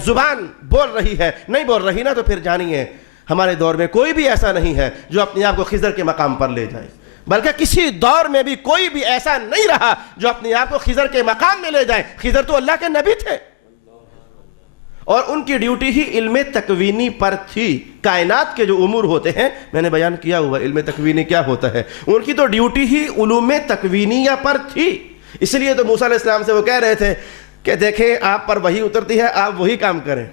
زبان بول رہی ہے؟ نہیں بول رہی نا، تو پھر جانیے ہمارے دور میں کوئی بھی ایسا نہیں ہے جو اپنے آپ کو خضر کے مقام پر لے جائے، بلکہ کسی دور میں بھی کوئی بھی ایسا نہیں رہا جو اپنے آپ کو خضر کے مقام میں لے جائے۔ خضر تو اللہ کے نبی تھے، اور ان کی ڈیوٹی ہی علم تکوینی پر تھی۔ کائنات کے جو امور ہوتے ہیں، میں نے بیان کیا ہوا علم تکوینی کیا ہوتا ہے، ان کی تو ڈیوٹی ہی علوم تکوینیہ پر تھی۔ اس لیے تو موسیٰ علیہ السلام سے وہ کہہ رہے تھے کہ دیکھیں آپ پر وحی اترتی ہے، آپ وہی کام کریں،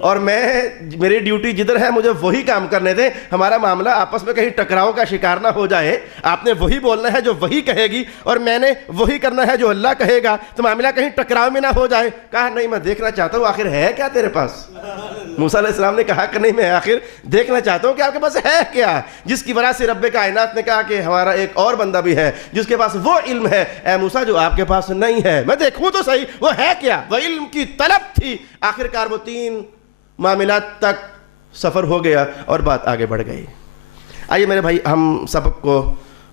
اور میری ڈیوٹی جدھر ہے مجھے وہی کام کرنے دیں، ہمارا معاملہ آپس میں کہیں ٹکراؤ کا شکار نہ ہو جائے۔ آپ نے وہی بولنا ہے جو وہی کہے گی، اور میں نے وہی کرنا ہے جو اللہ کہے گا، تو معاملہ کہیں ٹکراؤ میں نہ ہو جائے۔ کہا نہیں، میں دیکھنا چاہتا ہوں آخر ہے کیا تیرے پاس۔ موسیٰ علیہ السلام نے کہا کہ نہیں، میں آخر دیکھنا چاہتا ہوں کہ آپ کے پاس ہے کیا، جس کی وجہ سے رب کائنات نے کہا کہ ہمارا ایک اور بندہ بھی ہے جس کے پاس وہ علم ہے اے موسیٰ جو آپ کے پاس نہیں ہے، میں دیکھوں تو صحیح وہ ہے کیا۔ وہ علم کی طلب تھی۔ آخر کار وہ 3 معاملات تک سفر ہو گیا اور بات آگے بڑھ گئی۔ آئیے میرے بھائی، ہم سبق کو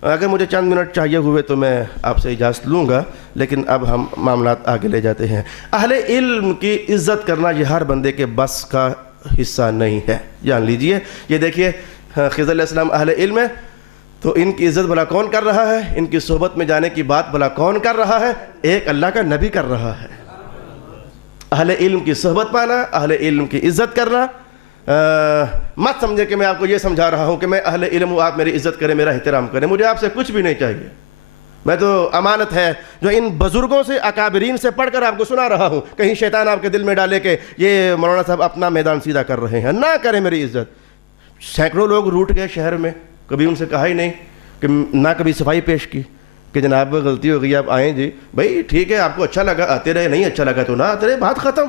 اگر مجھے چند منٹ چاہیے ہوئے تو میں آپ سے اجازت لوں گا، لیکن اب ہم معاملات آگے لے جاتے ہیں۔ اہل علم کی عزت کرنا یہ ہر بندے کے بس کا حصہ نہیں ہے، جان لیجئے۔ یہ دیکھیے خضر علیہ السلام اہل علم ہے، تو ان کی عزت بھلا کون کر رہا ہے؟ ان کی صحبت میں جانے کی بات بھلا کون کر رہا ہے؟ ایک اللہ کا نبی کر رہا ہے۔ اہل علم کی صحبت پانا، اہل علم کی عزت کرنا، مت سمجھے کہ میں آپ کو یہ سمجھا رہا ہوں کہ میں اہل علم ہوں، آپ میری عزت کریں، میرا احترام کریں، مجھے آپ سے کچھ بھی نہیں چاہیے۔ میں تو امانت ہے جو ان بزرگوں سے اکابرین سے پڑھ کر آپ کو سنا رہا ہوں، کہیں شیطان آپ کے دل میں ڈالے کہ یہ مولانا صاحب اپنا میدان سیدھا کر رہے ہیں، نہ کریں میری عزت۔ سینکڑوں لوگ روٹ گئے شہر میں، کبھی ان سے کہا ہی نہیں کہ نہ کبھی صفائی پیش کی کہ جناب غلطی ہو گئی آپ آئیں جی، بھائی ٹھیک ہے آپ کو اچھا لگا آتے رہے، نہیں اچھا لگا تو نہ آتے رہے، بات ختم۔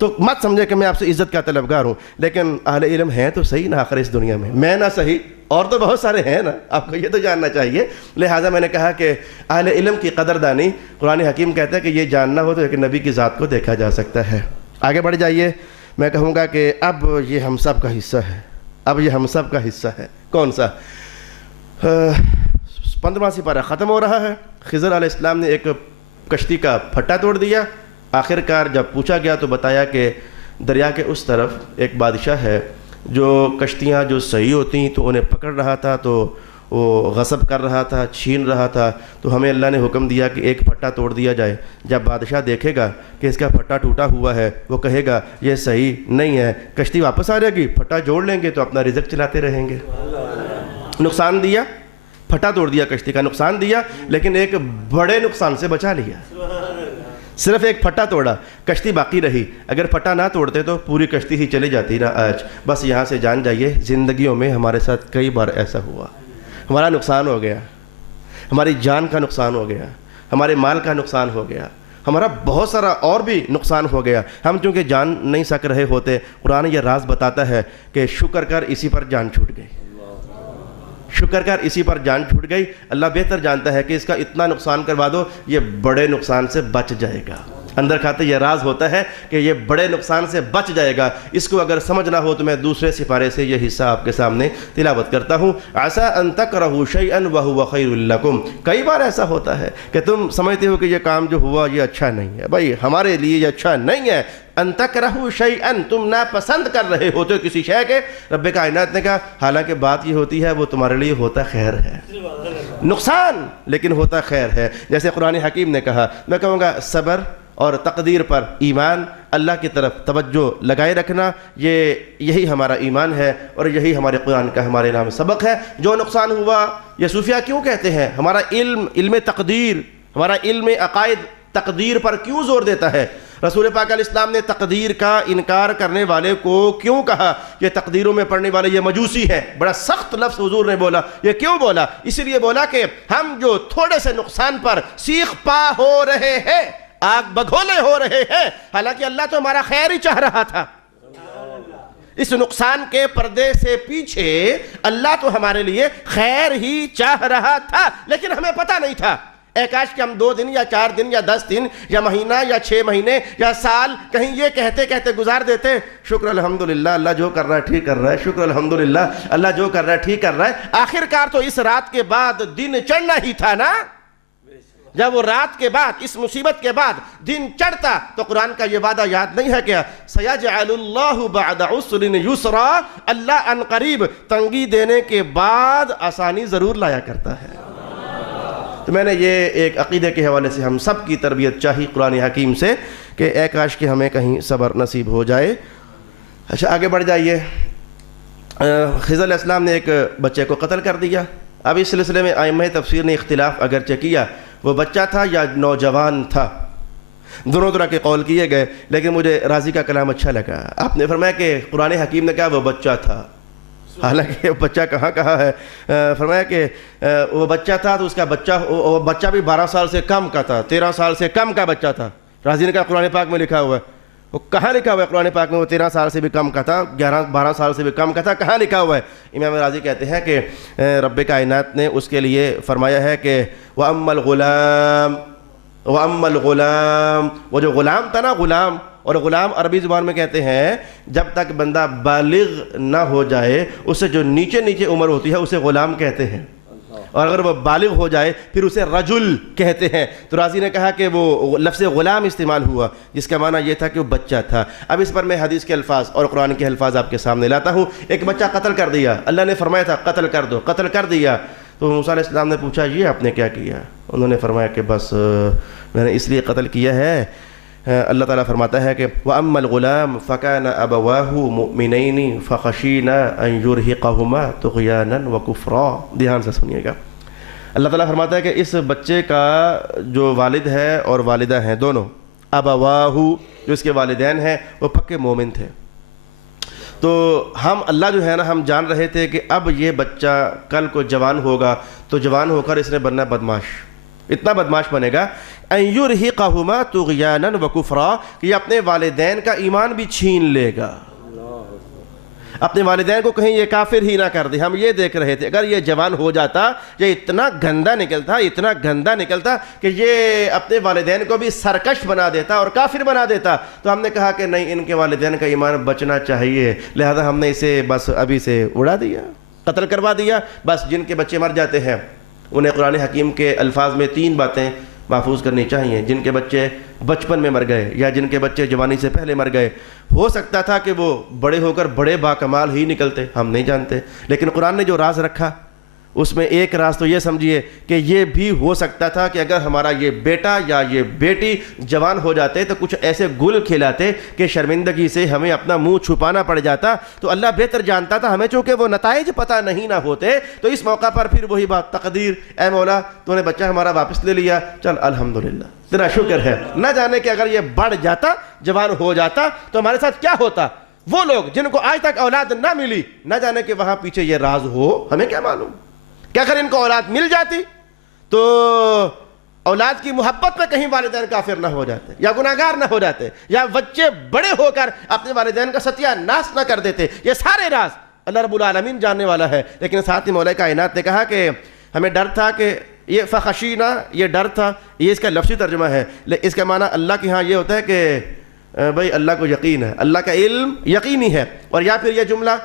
تو مت سمجھے کہ میں آپ سے عزت کا طلبگار ہوں، لیکن اہل علم ہیں تو صحیح نا آخر اس دنیا میں نہ صحیح اور تو بہت سارے ہیں نا، آپ کو یہ تو جاننا چاہیے۔ لہٰذا میں نے کہا کہ اہل علم کی قدردانی، قرآن حکیم کہتا ہے کہ یہ جاننا ہو تو ایک نبی کی ذات کو دیکھا جا سکتا ہے۔ آگے بڑھ جائیے، میں کہوں گا کہ اب یہ ہم سب کا حصہ ہے، اب یہ ہم سب کا حصہ ہے۔ کون سا؟ 15واں سپارہ ختم ہو رہا ہے۔ خضر علیہ السلام نے ایک کشتی کا پھٹا توڑ دیا، آخر کار جب پوچھا گیا تو بتایا کہ دریا کے اس طرف ایک بادشاہ ہے جو کشتیاں جو صحیح ہوتی تو انہیں پکڑ رہا تھا، تو وہ غصب کر رہا تھا، چھین رہا تھا، تو ہمیں اللہ نے حکم دیا کہ ایک پھٹا توڑ دیا جائے۔ جب بادشاہ دیکھے گا کہ اس کا پھٹا ٹوٹا ہوا ہے، وہ کہے گا یہ صحیح نہیں ہے، کشتی واپس آ جائے گی، پھٹا جوڑ لیں گے تو اپنا رزق چلاتے رہیں گے۔ نقصان دیا، پھٹا توڑ دیا، کشتی کا نقصان دیا، لیکن ایک بڑے نقصان سے بچا لیا۔ صرف ایک پھٹا توڑا، کشتی باقی رہی، اگر پھٹا نہ توڑتے تو پوری کشتی ہی چلی جاتی نا آج۔ بس یہاں سے جان جائیے زندگیوں میں ہمارے ساتھ کئی بار ایسا ہوا، ہمارا نقصان ہو گیا، ہماری جان کا نقصان ہو گیا، ہمارے مال کا نقصان ہو گیا، ہمارا بہت سارا اور بھی نقصان ہو گیا۔ ہم چونکہ جان نہیں سک رہے ہوتے، قرآن یہ راز بتاتا ہے کہ شکر کر اسی پر جان چھوٹ گئی، شکر کر اسی پر جان چھوٹ گئی۔ اللہ بہتر جانتا ہے کہ اس کا اتنا نقصان کروا دو یہ بڑے نقصان سے بچ جائے گا۔ اندر کھاتے یہ راز ہوتا ہے کہ یہ بڑے نقصان سے بچ جائے گا۔ اس کو اگر سمجھنا ہو تو میں دوسرے سپارے سے یہ حصہ آپ کے سامنے تلاوت کرتا ہوں۔ عسیٰ ان تکرہوا شیئا وہو خیر لکم۔ کئی بار ایسا ہوتا ہے کہ تم سمجھتے ہو کہ یہ کام جو ہوا یہ اچھا نہیں ہے، بھائی ہمارے لیے یہ اچھا نہیں ہے۔ ان تکرہوا شیئا، تم ناپسند کر رہے ہوتے کسی شے کے، رب کائنات نے کہا حالانکہ بات یہ ہوتی ہے وہ تمہارے لیے ہوتا خیر ہے، نقصان لیکن ہوتا خیر ہے۔ جیسے قرآن حکیم نے کہا، میں کہوں گا صبر اور تقدیر پر ایمان، اللہ کی طرف توجہ لگائے رکھنا، یہی ہمارا ایمان ہے اور یہی ہمارے قرآن کا ہمارے نام سبق ہے۔ جو نقصان ہوا، یہ صوفیہ کیوں کہتے ہیں ہمارا علم تقدیر، ہمارا علم عقائد تقدیر پر کیوں زور دیتا ہے؟ رسول پاک علیہ السلام نے تقدیر کا انکار کرنے والے کو کیوں کہا یہ تقدیروں میں پڑھنے والے یہ مجوسی ہے؟ بڑا سخت لفظ حضور نے بولا۔ یہ کیوں بولا؟ اس لیے بولا کہ ہم جو تھوڑے سے نقصان پر سیخ پا ہو رہے ہیں، آگ بگھولے ہو رہے ہیں، حالانکہ اللہ تو ہمارا خیر ہی چاہ رہا تھا۔ اس نقصان کے پردے سے پیچھے اللہ تو ہمارے لیے خیر ہی چاہ رہا تھا، لیکن ہمیں پتہ نہیں تھا۔ اے کاش کہ ہم 2 دن یا 4 دن یا 10 دن یا مہینہ یا 6 مہینے یا سال کہیں یہ کہتے کہتے گزار دیتے، شکر الحمدللہ اللہ جو کر رہا ہے ٹھیک کر رہا ہے، شکر الحمدللہ اللہ جو کر رہا ہے ٹھیک کر رہا ہے۔ آخر کار تو اس رات کے بعد دن چڑھنا ہی تھا نا۔ جب وہ رات کے بعد، اس مصیبت کے بعد دن چڑھتا تو قرآن کا یہ وعدہ یاد نہیں ہے کیا؟ سَيَجْعَلُ اللَّهُ بَعْدَ عُسْرٍ يُسْرًا، اللہ ان قریب تنگی دینے کے بعد آسانی ضرور لایا کرتا ہے۔ تو میں نے یہ ایک عقیدے کے حوالے سے ہم سب کی تربیت چاہی قرآن حکیم سے کہ اے کاش کہ ہمیں کہیں صبر نصیب ہو جائے۔ اچھا آگے بڑھ جائیے۔ خضر علیہ السلام نے ایک بچے کو قتل کر دیا۔ اب اس سلسلے میں ائمہ تفسیر نے اختلاف اگرچہ کیا وہ بچہ تھا یا نوجوان تھا، دونوں طرح کے قول کیے گئے، لیکن مجھے راضی کا کلام اچھا لگا۔ آپ نے فرمایا کہ قرآن حکیم نے کہا وہ بچہ تھا، حالانکہ بچہ کہاں ہے؟ فرمایا کہ وہ بچہ تھا تو اس کا وہ بچہ بھی 12 سال سے کم کا تھا، 13 سال سے کم کا بچہ تھا۔ راضی نے کہا قرآن پاک میں لکھا ہوا ہے، وہ کہاں لکھا ہوا ہے قرآن پاک میں؟ وہ 13 سال سے بھی کم کا تھا، 12 سال سے بھی کم کا تھا، کہاں لکھا ہوا ہے؟ امام راضی کہتے ہیں کہ رب کائنات نے اس کے لیے فرمایا ہے کہ وَأَمَّا الْغُلَامُ، وہ جو غلام تھا نا، غلام، اور غلام عربی زبان میں کہتے ہیں جب تک بندہ بالغ نہ ہو جائے اس سے جو نیچے عمر ہوتی ہے اسے غلام کہتے ہیں، اور اگر وہ بالغ ہو جائے پھر اسے رجل کہتے ہیں۔ تو راضی نے کہا کہ وہ لفظ غلام استعمال ہوا جس کا معنی یہ تھا کہ وہ بچہ تھا۔ اب اس پر میں حدیث کے الفاظ اور قرآن کے الفاظ آپ کے سامنے لاتا ہوں۔ ایک بچہ قتل کر دیا، اللہ نے فرمایا تھا قتل کر دو، قتل کر دیا۔ تو موسیٰ علیہ السلام نے پوچھا یہ آپ نے کیا کیا؟ انہوں نے فرمایا کہ بس میں نے اس لیے قتل کیا ہے۔ اللہ تعالیٰ فرماتا ہے کہ وَأَمَّا الْغُلَامُ فَكَانَ أَبَوَاهُ مُؤْمِنَيْنِ فَخَشِينَا أَن يُرْهِقَهُمَا طُغْيَانًا وَكُفْرًا۔ دھیان سے سنیے گا۔ اللہ تعالیٰ فرماتا ہے کہ اس بچے کا جو والد ہے اور والدہ ہیں دونوں، ابواہ، جو اس کے والدین ہیں وہ پکے مومن تھے. تو ہم اللہ جو ہے نا ہم جان رہے تھے کہ اب یہ بچہ کل کو جوان ہوگا تو جوان ہو کر اس نے بننا بدماش، اتنا بدماش بنے گا ان یرہقہما طغیانا وکفرا کہ یہ اپنے والدین کا ایمان بھی چھین لے گا، اپنے والدین کو کہیں یہ کافر ہی نہ کر دے. ہم یہ دیکھ رہے تھے اگر یہ جوان ہو جاتا یہ اتنا گندا نکلتا کہ یہ اپنے والدین کو بھی سرکش بنا دیتا اور کافر بنا دیتا. تو ہم نے کہا کہ نہیں، ان کے والدین کا ایمان بچنا چاہیے، لہذا ہم نے اسے بس ابھی سے اڑا دیا، قتل کروا دیا. بس جن کے بچے مر جاتے ہیں انہیں قرآن حکیم کے الفاظ میں 3 باتیں محفوظ کرنی چاہیے. جن کے بچے بچپن میں مر گئے یا جن کے بچے جوانی سے پہلے مر گئے، ہو سکتا تھا کہ وہ بڑے ہو کر بڑے باکمال ہی نکلتے، ہم نہیں جانتے، لیکن قرآن نے جو راز رکھا اس میں ایک راز تو یہ سمجھیے کہ یہ بھی ہو سکتا تھا کہ اگر ہمارا یہ بیٹا یا یہ بیٹی جوان ہو جاتے تو کچھ ایسے گل کھلاتے کہ شرمندگی سے ہمیں اپنا منہ چھپانا پڑ جاتا. تو اللہ بہتر جانتا تھا، ہمیں چونکہ وہ نتائج پتہ نہیں نہ ہوتے تو اس موقع پر پھر وہی بات، تقدیر، اے مولا تو نے بچہ ہمارا واپس لے لیا، چل الحمدللہ تیرا شکر ہے. نہ جانے کہ اگر یہ بڑھ جاتا، جوان ہو جاتا تو ہمارے ساتھ کیا ہوتا. وہ لوگ جن کو آج تک اولاد نہ ملی، نہ جانے کہ وہاں پیچھے یہ راز ہو، ہمیں کیا معلوم کہ اگر ان کو اولاد مل جاتی تو اولاد کی محبت میں کہیں والدین کافر نہ ہو جاتے یا گناہگار نہ ہو جاتے یا بچے بڑے ہو کر اپنے والدین کا ستیہ ناش نہ کر دیتے. یہ سارے راز اللہ رب العالمین جاننے والا ہے. لیکن ساتھ ہی مولا کائنات نے کہا کہ ہمیں ڈر تھا کہ یہ فخشینا، یہ ڈر تھا، یہ اس کا لفظی ترجمہ ہے. اس کا معنی اللہ کے ہاں یہ ہوتا ہے کہ بھائی اللہ کو یقین ہے، اللہ کا علم یقینی ہے. اور یا پھر یہ جملہ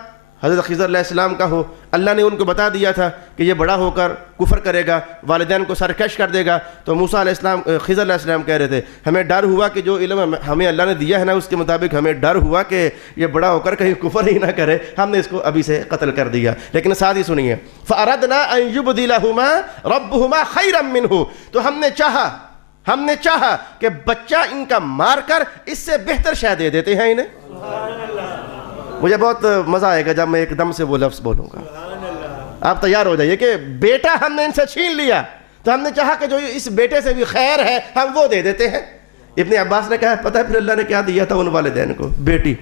حضرت خضر علیہ السلام کا ہو، اللہ نے ان کو بتا دیا تھا کہ یہ بڑا ہو کر کفر کرے گا، والدین کو سرکش کر دے گا. تو موسیٰ علیہ السلام، خضر علیہ السلام کہہ رہے تھے ہمیں ڈر ہوا کہ جو علم ہمیں اللہ نے دیا ہے نا اس کے مطابق ہمیں ڈر ہوا کہ یہ بڑا ہو کر کہیں کفر ہی نہ کرے، ہم نے اس کو ابھی سے قتل کر دیا. لیکن ساتھ ہی سنیے، فَأَرَدْنَا أَن يُبْدِلَهُمَا رَبُّهُمَا خَيْرًا مِّنْهُ، تو ہم نے چاہا کہ بچہ ان کا مار کر اس سے بہتر شے دے دیتے ہیں انہیں. مجھے بہت مزہ آئے گا جب میں ایک دم سے وہ لفظ بولوں گا. آپ تیار ہو جائیے کہ بیٹا ہم نے ان سے چھین لیا تو ہم نے چاہا کہ جو اس بیٹے سے بھی خیر ہے ہم وہ دے دیتے ہیں. ابن عباس نے کہا پتہ ہے پھر اللہ نے کیا دیا تھا ان والدین کو؟ بیٹی.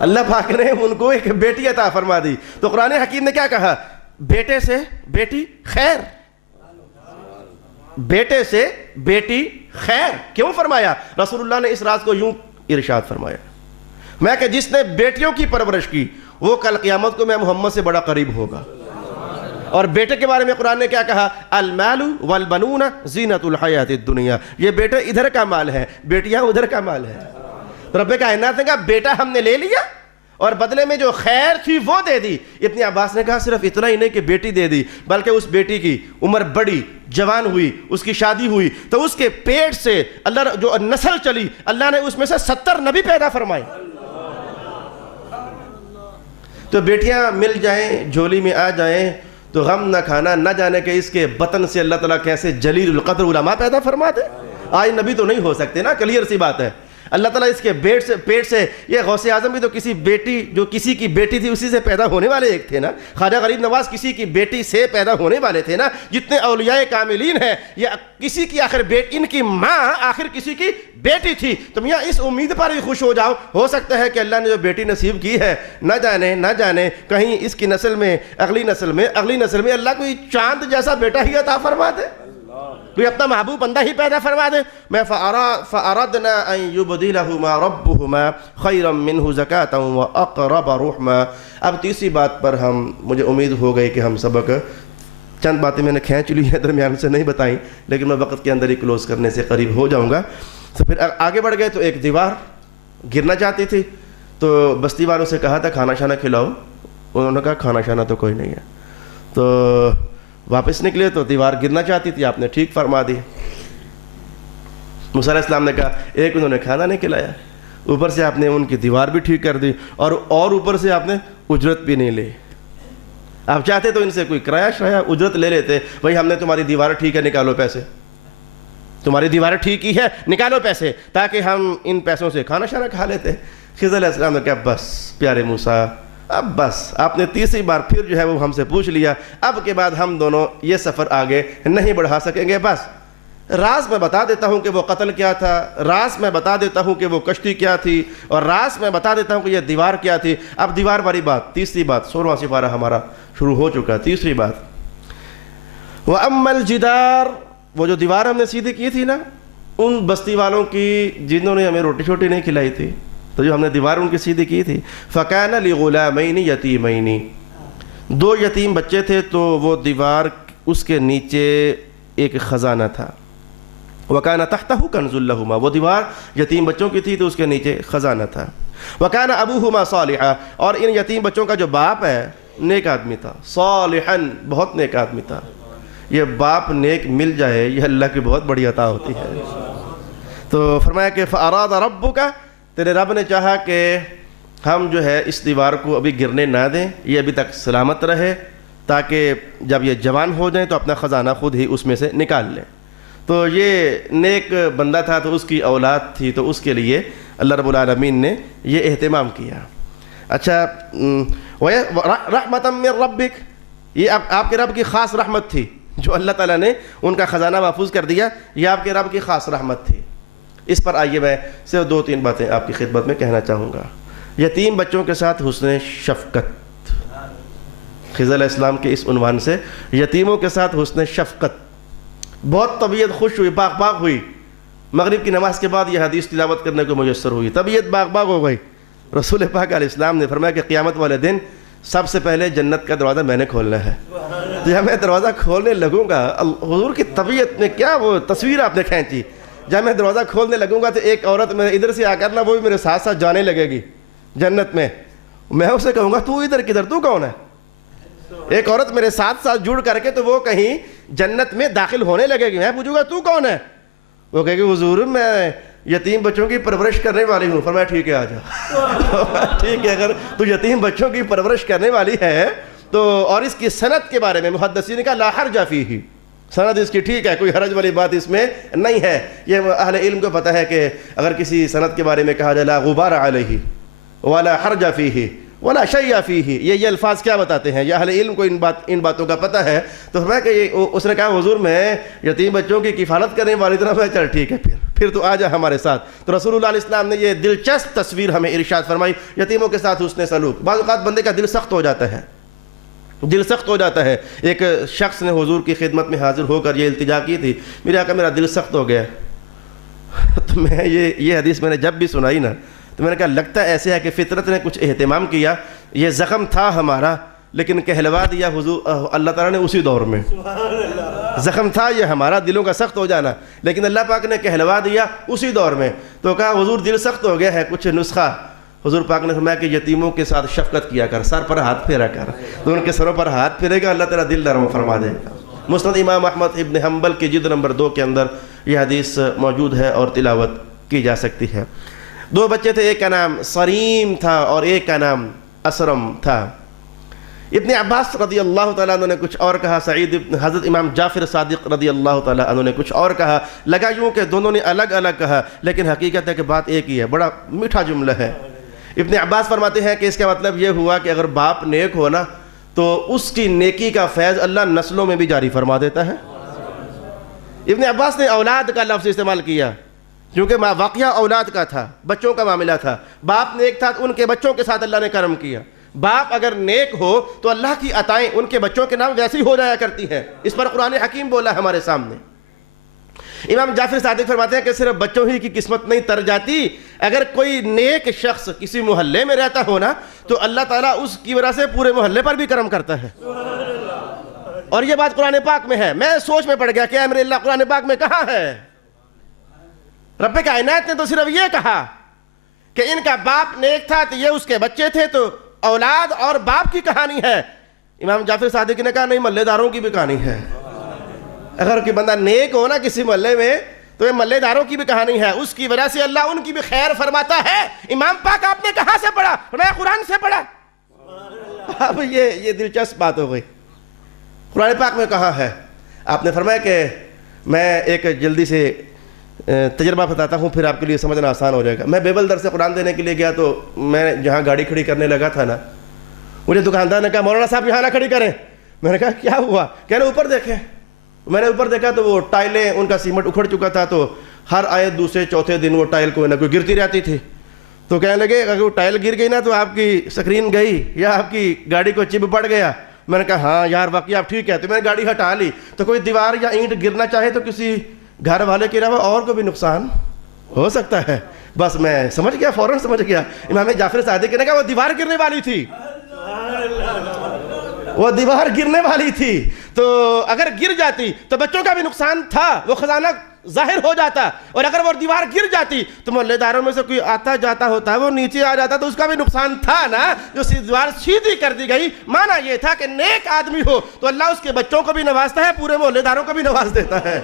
اللہ پاک نے ان کو ایک بیٹی عطا فرما دی. تو قرآن حکیم نے کیا کہا؟ بیٹے سے بیٹی خیر، بیٹے سے بیٹی خیر. کیوں فرمایا؟ رسول اللہ نے اس راز کو یوں ارشاد فرمایا، میں کہ جس نے بیٹیوں کی پرورش کی وہ کل قیامت کو میں محمد سے بڑا قریب ہوگا. اور بیٹے کے بارے میں قرآن نے کیا کہا؟ المال والبنون زینت الحیات الدنیا، یہ بیٹے ادھر کا مال ہے، بیٹیاں ادھر کا مال ہے. تو رب کائنات نے کہا بیٹا ہم نے لے لیا اور بدلے میں جو خیر تھی وہ دے دی. ابن عباس نے کہا صرف اتنا ہی نہیں کہ بیٹی دے دی بلکہ اس بیٹی کی عمر بڑی، جوان ہوئی، اس کی شادی ہوئی تو اس کے پیٹ سے اللہ جو نسل چلی، اللہ نے اس میں سے 70 نبی پیدا فرمائے. تو بیٹیاں مل جائیں، جھولی میں آ جائیں تو غم نہ کھانا، نہ جانے کہ اس کے بطن سے اللہ تعالیٰ کیسے جلیل القدر علماء پیدا فرما دے. آج نبی تو نہیں ہو سکتے نا، کلیئر سی بات ہے. اللہ تعالیٰ اس کے پیٹ سے، یہ غوث اعظم بھی تو کسی بیٹی، جو کسی کی بیٹی تھی اسی سے پیدا ہونے والے ایک تھے نا. خواجہ غریب نواز کسی کی بیٹی سے پیدا ہونے والے تھے نا. جتنے اولیاء کاملین ہیں یہ کسی کی آخر ان کی ماں آخر کسی کی بیٹی تھی. تم یہاں اس امید پر بھی خوش ہو جاؤ، ہو سکتا ہے کہ اللہ نے جو بیٹی نصیب کی ہے نہ جانے کہیں اس کی نسل میں، اگلی نسل میں اللہ کوئی چاند جیسا بیٹا ہی عطا فرما دے، کوئی اپنا محبوب بندہ ہی پیدا فرما دے. میں فَأَرَدْنَا أَن يُبْدِلَهُمَا رَبُّهُمَا خَيْرًا مِّنْهُ زَكَاةً وَأَقْرَبَ رُحْمًا. اب تیسری بات پر مجھے امید ہو گئی کہ ہم سبق، چند باتیں میں نے کھینچ لی ہیں درمیان سے نہیں بتائیں لیکن میں وقت کے اندر ہی کلوز کرنے سے قریب ہو جاؤں گا. تو پھر آگے بڑھ گئے تو ایک دیوار گرنا چاہتی تھی تو بستی والوں سے کہا تھا کھانا شانا کھلاؤ، انہوں نے کہا کھانا شانا تو کوئی نہیں ہے. تو واپس نکلے تو دیوار گرنا چاہتی تھی، آپ نے ٹھیک فرما دی. موسیٰ علیہ السلام نے کہا ایک انہوں نے کھانا نہیں کھلایا، اوپر سے آپ نے ان کی دیوار بھی ٹھیک کر دی اور اوپر سے آپ نے اجرت بھی نہیں لی. آپ چاہتے تو ان سے کوئی کرایہ اجرت لے لیتے، بھائی ہم نے تمہاری دیوار ٹھیک ہے نکالو پیسے، تمہاری دیوار ٹھیک ہی ہے نکالو پیسے، تاکہ ہم ان پیسوں سے کھانا شانا کھا لیتے. خضر علیہ السلام نے کہا بس پیارے موسیٰ اب بس آپ نے تیسری بار پھر جو ہے وہ ہم سے پوچھ لیا، اب کے بعد ہم دونوں یہ سفر آگے نہیں بڑھا سکیں گے، بس راز میں بتا دیتا ہوں کہ وہ قتل کیا تھا، راز میں بتا دیتا ہوں کہ وہ کشتی کیا تھی، اور راز میں بتا دیتا ہوں کہ یہ دیوار کیا تھی۔ اب دیوار والی بات، تیسری بات، 16واں سپارہ ہمارا شروع ہو چکا۔ تیسری بات، وَأَمَّا الْجِدَارُ، وہ جو دیوار ہم نے سیدھی کی تھی نا ان بستی والوں کی جنہوں نے ہمیں روٹی چھوٹی نہیں کھلائی تھی، تو جو ہم نے دیوار ان کی سیدھی کی تھی، فَكَانَ لِغُلَامَيْنِ يَتِيمَيْنِ، 2 یتیم بچے تھے، تو وہ دیوار اس کے نیچے ایک خزانہ تھا۔ وَكَانَ تَحْتَهُ كَنْزٌ لَهُمَا، وہ دیوار یتیم بچوں کی تھی تو اس کے نیچے خزانہ تھا۔ وَكَانَ أَبُوهُمَا صَالِحًا، اور ان یتیم بچوں کا جو باپ ہے نیک آدمی تھا، صالحاً، بہت نیک آدمی تھا۔ یہ باپ نیک مل جائے یہ اللہ کی بہت بڑی عطا ہوتی ہے۔ تو فرمایا کہ فَأَرَادَ رَبُّكَ، تیرے رب نے چاہا کہ ہم جو ہے اس دیوار کو ابھی گرنے نہ دیں، یہ ابھی تک سلامت رہے، تاکہ جب یہ جوان ہو جائیں تو اپنا خزانہ خود ہی اس میں سے نکال لیں۔ تو یہ نیک بندہ تھا، تو اس کی اولاد تھی، تو اس کے لیے اللہ رب العالمین نے یہ اہتمام کیا۔ اچھا، رحمۃ من ربک، یہ آپ کے رب کی خاص رحمت تھی جو اللہ تعالیٰ نے ان کا خزانہ محفوظ کر دیا، یہ آپ کے رب کی خاص رحمت تھی۔ اس پر آئیے میں صرف 2-3 باتیں آپ کی خدمت میں کہنا چاہوں گا۔ یتیم بچوں کے ساتھ حسن شفقت، خضر علیہ السلام کے اس عنوان سے یتیموں کے ساتھ حسن شفقت، بہت طبیعت خوش ہوئی، باغ باغ ہوئی۔ مغرب کی نماز کے بعد یہ حدیث تلاوت کرنے کو میسر ہوئی، طبیعت باغ باغ ہو گئی۔ رسول پاک علیہ السلام نے فرمایا کہ قیامت والے دن سب سے پہلے جنت کا دروازہ میں نے کھولنا ہے۔ تو جب میں دروازہ کھولنے لگوں گا، حضور کی طبیعت میں کیا وہ تصویر آپ نے کھینچی، جب میں دروازہ کھولنے لگوں گا تو ایک عورت میں ادھر سے آ کر نا وہ بھی میرے ساتھ ساتھ جانے لگے گی جنت میں۔ میں اسے کہوں گا تو ادھر کدھر، تو کون ہے؟ ایک عورت میرے ساتھ ساتھ جڑ کر کے تو وہ کہیں جنت میں داخل ہونے لگے گی، میں پوچھوں گا تو کون ہے؟ وہ کہے گی حضور میں یتیم بچوں کی پرورش کرنے والی ہوں۔ فرمایا ٹھیک ہے آ جا۔ ٹھیک ہے، اگر تو یتیم بچوں کی پرورش کرنے والی ہے تو، اور اس کی سند کے بارے میں محدثین کا لا حرج فیہ، سند اس کی ٹھیک ہے، کوئی حرج والی بات اس میں نہیں ہے۔ یہ اہل علم کو پتہ ہے کہ اگر کسی سند کے بارے میں کہا جائے لا غبار علیہ ولا حرج فیہ ولا شیء فیہ، یہ الفاظ کیا بتاتے ہیں؟ یہ اہل علم کو ان باتوں کا پتہ ہے۔ تو فرمایا کہ اس نے کہا حضور میں یتیم بچوں کی کفالت کرنے والی طرف ہے، چل ٹھیک ہے پھر تو آ جا ہمارے ساتھ۔ تو رسول اللہ علیہ السلام نے یہ دلچسپ تصویر ہمیں ارشاد فرمائی، یتیموں کے ساتھ حسن سلوک۔ بعض اوقات بندے کا دل سخت ہو جاتا ہے، دل سخت ہو جاتا ہے۔ ایک شخص نے حضور کی خدمت میں حاضر ہو کر یہ التجا کی تھی، میرے آقا میرا دل سخت ہو گیا۔ تو میں یہ حدیث میں نے جب بھی سنائی نا تو میں نے کہا لگتا ایسے ہے کہ فطرت نے کچھ اہتمام کیا، یہ زخم تھا ہمارا لیکن کہلوا دیا حضور اللہ تعالیٰ نے اسی دور میں۔ زخم تھا یہ ہمارا دلوں کا سخت ہو جانا، لیکن اللہ پاک نے کہلوا دیا اسی دور میں۔ تو کہا حضور دل سخت ہو گیا ہے، کچھ نسخہ؟ حضور پاک نے فرمایا کہ یتیموں کے ساتھ شفقت کیا کر، سر پر ہاتھ پھیرا کر، تو ان کے سروں پر ہاتھ پھیرے گا اللہ تعالیٰ دل نرم فرما دے گا۔ مسند امام احمد ابن حنبل کی جلد نمبر 2 کے اندر یہ حدیث موجود ہے اور تلاوت کی جا سکتی ہے۔ 2 بچے تھے، ایک کا نام سریم تھا اور ایک کا نام اسرم تھا۔ ابن عباس رضی اللہ تعالیٰ عنہ نے کچھ اور کہا، حضرت امام جعفر صادق رضی اللہ تعالیٰ عنہ نے کچھ اور کہا، لگا یوں کہ دونوں نے الگ الگ کہا لیکن حقیقت ہے کہ بات ایک ہی ہے، بڑا میٹھا جملہ ہے۔ ابن عباس فرماتے ہیں کہ اس کا مطلب یہ ہوا کہ اگر باپ نیک ہو نا تو اس کی نیکی کا فیض اللہ نسلوں میں بھی جاری فرما دیتا ہے۔ ابن عباس نے اولاد کا لفظ استعمال کیا کیونکہ واقعہ اولاد کا تھا، بچوں کا معاملہ تھا۔ باپ نیک تھا تو ان کے بچوں کے ساتھ اللہ نے کرم کیا۔ باپ اگر نیک ہو تو اللہ کی عطائیں ان کے بچوں کے نام ویسی ہو جایا کرتی ہیں۔ اس پر قرآن حکیم بولا ہے ہمارے سامنے۔ امام جعفر صادق فرماتے ہیں کہ صرف بچوں ہی کی قسمت نہیں تر جاتی، اگر کوئی نیک شخص کسی محلے میں رہتا ہو نا تو اللہ تعالیٰ اس کی وجہ سے پورے محلے پر بھی کرم کرتا ہے۔ اور یہ بات قرآن پاک میں ہے۔ میں سوچ میں پڑ گیا کہ امر اللہ قرآن پاک میں کہاں ہے؟ رب کائنات نے تو صرف یہ کہا کہ ان کا باپ نیک تھا تو یہ اس کے بچے تھے، تو اولاد اور باپ کی کہانی ہے۔ امام جعفر صادق نے کہا نہیں، محلے داروں کی بھی کہانی ہے۔ اگر کوئی بندہ نیک ہو نا کسی محلے میں تو یہ محلے داروں کی بھی کہانی ہے، اس کی وجہ سے اللہ ان کی بھی خیر فرماتا ہے۔ امام پاک آپ نے کہاں سے پڑھا؟ میں قرآن سے پڑھا۔ اب یہ دلچسپ بات ہو گئی، قرآن پاک میں کہاں ہے؟ آپ نے فرمایا کہ میں ایک جلدی سے تجربہ بتاتا ہوں پھر آپ کے لیے سمجھنا آسان ہو جائے گا۔ میں بیبل در سے قرآن دینے کے لیے گیا تو میں جہاں گاڑی کھڑی کرنے لگا تھا نا مجھے دکاندار نے کہا مولانا صاحب یہاں نہ کھڑی کریں. میں نے کہا کیا ہوا؟ کہنے اوپر دیکھیں. میں نے اوپر دیکھا تو وہ ٹائلیں ان کا سیمنٹ اکھڑ چکا تھا, تو ہر آئے دوسرے چوتھے دن وہ ٹائل کوئی نہ کوئی گرتی رہتی تھی. تو کہنے لگے اگر وہ ٹائل گر گئی نا تو آپ کی اسکرین گئی یا آپ کی گاڑی کو چپ پڑ گیا. میں نے کہا ہاں یار واقعی آپ ٹھیک ہے. تو میں نے گاڑی ہٹا لی. تو کوئی دیوار یا اینٹ گرنا چاہے تو کسی گھر والے کے علاوہ اور کو بھی نقصان ہو سکتا ہے. بس میں سمجھ گیا, فوراً سمجھ گیا. امام جعفر صادق نے کہا وہ دیوار گرنے والی تھی, وہ دیوار گرنے والی تھی. تو اگر گر جاتی تو بچوں کا بھی نقصان تھا, وہ خزانہ ظاہر ہو جاتا. اور اگر وہ دیوار گر جاتی تو محلے داروں میں سے کوئی آتا جاتا ہوتا ہے, وہ نیچے آ جاتا تو اس کا بھی نقصان تھا نا. جو دیوار سیدھی کر دی گئی, مانا یہ تھا کہ نیک آدمی ہو تو اللہ اس کے بچوں کو بھی نوازتا ہے, پورے محلے داروں کو بھی نواز دیتا ہے.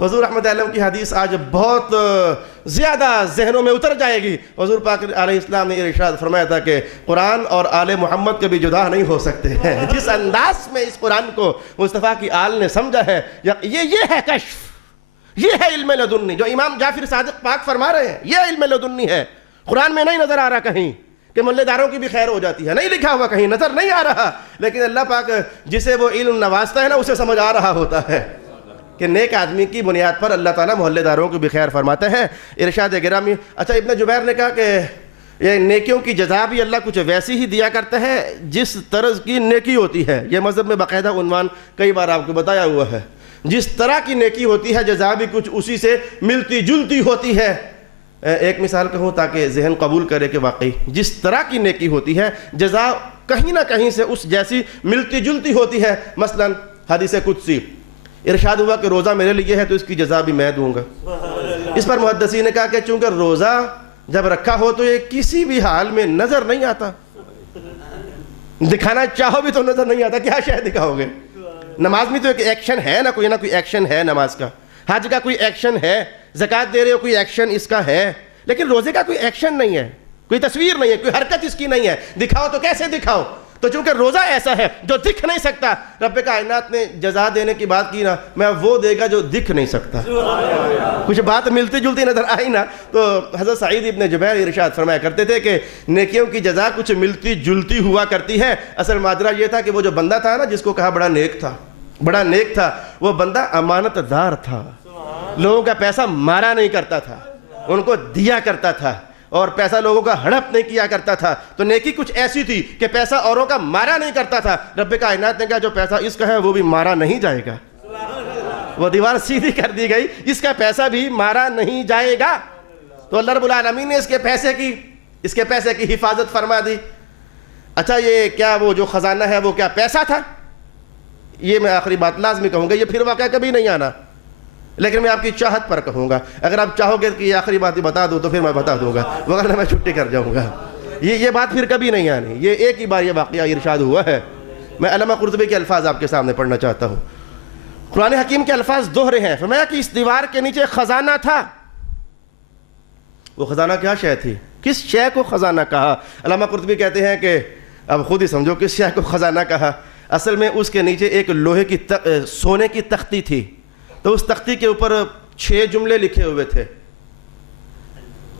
حضور رحمت اللہ کی حدیث آج بہت زیادہ ذہنوں میں اتر جائے گی. حضور پاک علیہ السلام نے ارشاد فرمایا تھا کہ قرآن اور آل محمد کبھی جدا نہیں ہو سکتے ہیں. جس انداز میں اس قرآن کو مصطفیٰ کی آل نے سمجھا ہے, یہ ہے کشف, یہ ہے علم لدنی جو امام جعفر صادق پاک فرما رہے ہیں. یہ علم لدنی ہے. قرآن میں نہیں نظر آ رہا کہیں کہ ملے داروں کی بھی خیر ہو جاتی ہے, نہیں لکھا ہوا کہیں, نظر نہیں آ رہا. لیکن اللہ پاک جسے وہ علم نوازتا ہے نا, اسے سمجھ آ رہا ہوتا ہے کہ نیک آدمی کی بنیاد پر اللہ تعالیٰ محلے داروں کو بھی خیر فرماتے ہیں. ارشاد گرامی. اچھا, ابن جبیر نے کہا کہ یہ نیکیوں کی جزا بھی اللہ کچھ ویسی ہی دیا کرتا ہے جس طرز کی نیکی ہوتی ہے. یہ مذہب میں باقاعدہ عنوان کئی بار آپ کو بتایا ہوا ہے. جس طرح کی نیکی ہوتی ہے جزا بھی کچھ اسی سے ملتی جلتی ہوتی ہے. ایک مثال کہوں تاکہ ذہن قبول کرے کہ واقعی جس طرح کی نیکی ہوتی ہے جزا کہیں نہ کہیں سے اس جیسی ملتی جلتی ہوتی ہے. مثلا حدیث قدسی ارشاد ہوا کہ روزہ میرے لیے ہے تو اس کی جزا بھی میں دوں گا. اس پر محدثین نے کہا کہ چونکہ روزہ جب رکھا ہو تو یہ کسی بھی حال میں نظر نہیں آتا, دکھانا چاہو بھی تو نظر نہیں آتا, کیا شاید دکھاؤ گے. نماز میں تو ایک ایکشن ہے نا, کوئی نہ کوئی ایکشن ہے نماز کا. حج کا کوئی ایکشن ہے, زکوٰۃ دے رہے ہو کوئی ایکشن اس کا ہے. لیکن روزے کا کوئی ایکشن نہیں ہے, کوئی تصویر نہیں ہے, کوئی حرکت اس کی نہیں ہے. دکھاؤ تو کیسے دکھاؤ. تو چونکہ روزہ ایسا ہے جو دکھ نہیں سکتا, رب کائنات نے جزا دینے کی بات کی نا, میں وہ دے گا جو دکھ نہیں سکتا. کچھ بات ملتی جلتی نظر آئی نا. تو حضرت سعید ابن جبیر ارشاد فرمایا کرتے تھے کہ نیکیوں کی جزا کچھ ملتی جلتی ہوا کرتی ہے. اصل ماجرا یہ تھا کہ وہ جو بندہ تھا نا جس کو کہا بڑا نیک تھا, بڑا نیک تھا, وہ بندہ امانت دار تھا, لوگوں کا پیسہ مارا نہیں کرتا تھا, ان کو دیا کرتا تھا, اور پیسہ لوگوں کا ہڑپ نہیں کیا کرتا تھا. تو نیکی کچھ ایسی تھی کہ پیسہ اوروں کا مارا نہیں کرتا تھا. رب کائنات نے کہا جو پیسہ اس کا ہے وہ بھی مارا نہیں جائے گا. وہ دیوار سیدھی کر دی گئی, اس کا پیسہ بھی مارا نہیں جائے گا. تو اللہ رب العالمین نے اس کے پیسے کی حفاظت فرما دی. اچھا, یہ کیا وہ جو خزانہ ہے وہ کیا پیسہ تھا؟ یہ میں آخری بات لازمی کہوں گا, یہ پھر واقعہ کبھی نہیں آنا, لیکن میں آپ کی چاہت پر کہوں گا. اگر آپ چاہو گے کہ یہ آخری بات ہی بتا دوں تو پھر میں بتا دوں گا, وغیرہ میں چھٹی کر جاؤں گا. یہ بات پھر کبھی نہیں آنی. یہ ایک ہی بار یہ واقعہ ارشاد ہوا ہے. میں علامہ قرطبی کے الفاظ آپ کے سامنے پڑھنا چاہتا ہوں. قرآن حکیم کے الفاظ دوہرے ہیں. فرمایا کہ اس دیوار کے نیچے خزانہ تھا. وہ خزانہ کیا شے تھی؟ کس شے کو خزانہ کہا؟ علامہ قرطبی کہتے ہیں کہ اب خود ہی سمجھو کس شے کو خزانہ کہا. اصل میں اس کے نیچے ایک لوہے کی سونے کی تختی تھی. تو اس تختی کے اوپر 6 جملے لکھے ہوئے تھے.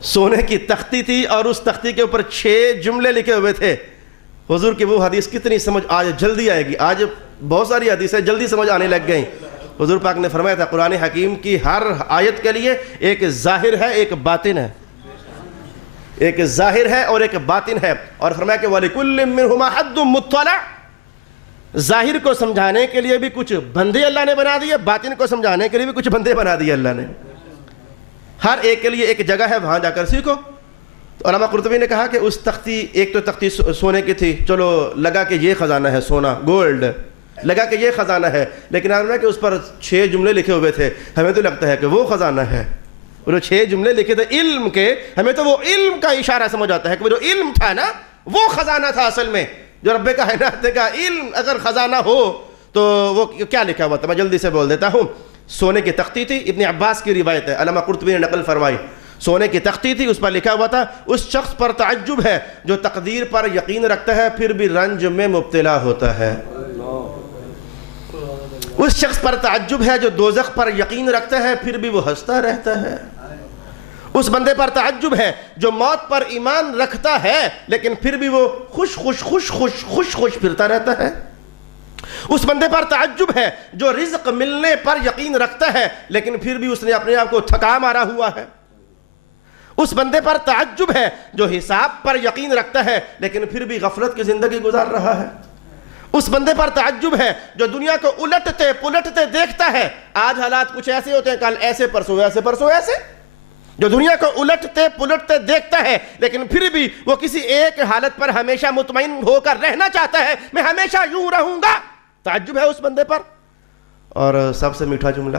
سونے کی تختی تھی اور اس تختی کے اوپر 6 جملے لکھے ہوئے تھے. حضور کی وہ حدیث کتنی سمجھ آج جلدی آئے گی. آج بہت ساری حدیثیں جلدی سمجھ آنے لگ گئیں. حضور پاک نے فرمایا تھا قرآن حکیم کی ہر آیت کے لیے ایک ظاہر ہے ایک باطن ہے, ایک ظاہر ہے اور ایک باطن ہے. اور فرمایا کہ وَلِكُلٍّ مِّنْهُمَا حَدٌّ مُطَّلَعٌ. ظاہر کو سمجھانے کے لیے بھی کچھ بندے اللہ نے بنا دیے, باطن کو سمجھانے کے لیے بھی کچھ بندے بنا دیے اللہ نے. ہر ایک کے لیے ایک جگہ ہے, وہاں جا کر سیکھو. تو علامہ قرطبی نے کہا کہ اس تختی, ایک تو تختی سونے کی تھی, چلو لگا کہ یہ خزانہ ہے, سونا گولڈ لگا کہ یہ خزانہ ہے. لیکن آپ نے کہ اس پر 6 جملے لکھے ہوئے تھے. ہمیں تو لگتا ہے کہ وہ خزانہ ہے. وہ جو 6 جملے لکھے تھے علم کے, ہمیں تو وہ علم کا اشارہ سمجھ آتا ہے کہ وہ جو علم تھا نا وہ خزانہ تھا اصل میں. جو رب کائنات کا علم اگر خزانہ ہو تو وہ کیا لکھا ہوا تھا؟ میں جلدی سے بول دیتا ہوں. سونے کی تختی تھی, ابن عباس کی روایت ہے, علامہ قرطبی نے نقل فرمائی. سونے کی تختی تھی, اس پر لکھا ہوا تھا اس شخص پر تعجب ہے جو تقدیر پر یقین رکھتا ہے پھر بھی رنج میں مبتلا ہوتا ہے. اس شخص پر تعجب ہے جو دوزخ پر یقین رکھتا ہے پھر بھی وہ ہنستا رہتا ہے. اس بندے پر تعجب ہے جو موت پر ایمان رکھتا ہے لیکن پھر بھی وہ خوش پھرتا رہتا ہے. اس بندے پر تعجب ہے جو رزق ملنے پر یقین رکھتا ہے لیکن پھر بھی اس نے اپنے آپ کو تھکا مارا ہوا ہے. اس بندے پر تعجب ہے جو حساب پر یقین رکھتا ہے لیکن پھر بھی غفلت کی زندگی گزار رہا ہے. اس بندے پر تعجب ہے جو دنیا کو الٹتے پلٹتے دیکھتا ہے. آج حالات کچھ ایسے ہوتے ہیں، کل ایسے، پرسوں ایسے، پرسوں ایسے. جو دنیا کو الٹتے پلٹتے دیکھتا ہے لیکن پھر بھی وہ کسی ایک حالت پر ہمیشہ مطمئن ہو کر رہنا چاہتا ہے، میں ہمیشہ یوں رہوں گا. تعجب ہے اس بندے پر. اور سب سے میٹھا جملہ،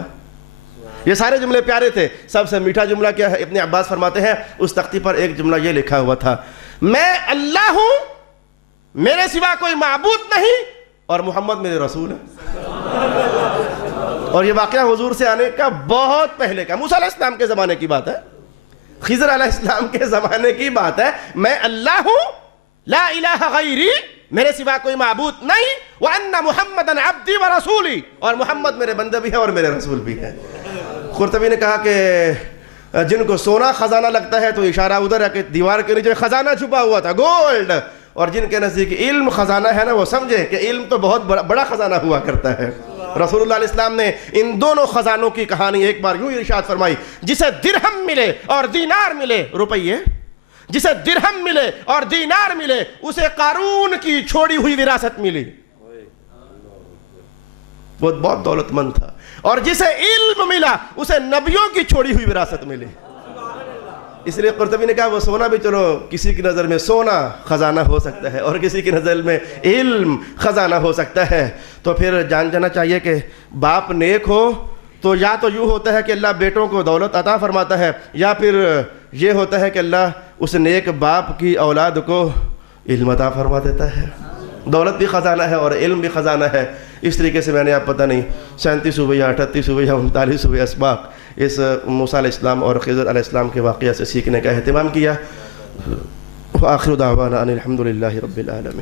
یہ سارے جملے پیارے تھے، سب سے میٹھا جملہ کیا ہے؟ ابن عباس فرماتے ہیں اس تختی پر ایک جملہ یہ لکھا ہوا تھا، میں اللہ ہوں، میرے سوا کوئی معبود نہیں، اور محمد میرے رسول ہے. اور یہ واقعہ حضور سے آنے کا بہت پہلے کا، موسیٰ علیہ السلام کے زمانے کی بات ہے، خضر علیہ السلام کے زمانے کی بات ہے. میں اللہ ہوں، لا الہ غیری، میرے سوا کوئی معبود نہیں، وَأَنَّ مُحَمَّدًا عَبْدِي وَرَسُولِي، اور محمد میرے بندہ بھی ہے اور میرے رسول بھی ہے. قرطبی نے کہا کہ جن کو سونا خزانہ لگتا ہے تو اشارہ ادھر ہے کہ دیوار کے نیچے خزانہ چھپا ہوا تھا، گولڈ. اور جن کے نزدیک علم خزانہ ہے نا، وہ سمجھے کہ علم تو بہت بڑا خزانہ ہوا کرتا ہے. رسول اللہ علیہ السلام نے ان دونوں خزانوں کی کہانی ایک بار یوں ارشاد فرمائی، جسے درہم ملے اور دینار ملے، روپیے، جسے درہم ملے اور دینار ملے اسے قارون کی چھوڑی ہوئی وراثت ملی. وہ بہت دولت مند تھا. اور جسے علم ملا اسے نبیوں کی چھوڑی ہوئی وراثت ملی. اس لیے قرطبی نے کہا وہ سونا بھی چلو کسی کی نظر میں سونا خزانہ ہو سکتا ہے اور کسی کی نظر میں علم خزانہ ہو سکتا ہے. تو پھر جان جانا چاہیے کہ باپ نیک ہو تو یا تو یوں ہوتا ہے کہ اللہ بیٹوں کو دولت عطا فرماتا ہے، یا پھر یہ ہوتا ہے کہ اللہ اس نیک باپ کی اولاد کو علم عطا فرما دیتا ہے. دولت بھی خزانہ ہے اور علم بھی خزانہ ہے. اس طریقے سے میں نے آپ پتہ نہیں 37 ہوئے یا 38 ہوئے یا 39 ہوئے اسباق اس موسیٰ علیہ السلام اور خضر علیہ السلام کے واقعہ سے سیکھنے کا اہتمام کیا. وآخر دعوانا ان الحمد للہ رب العالمین.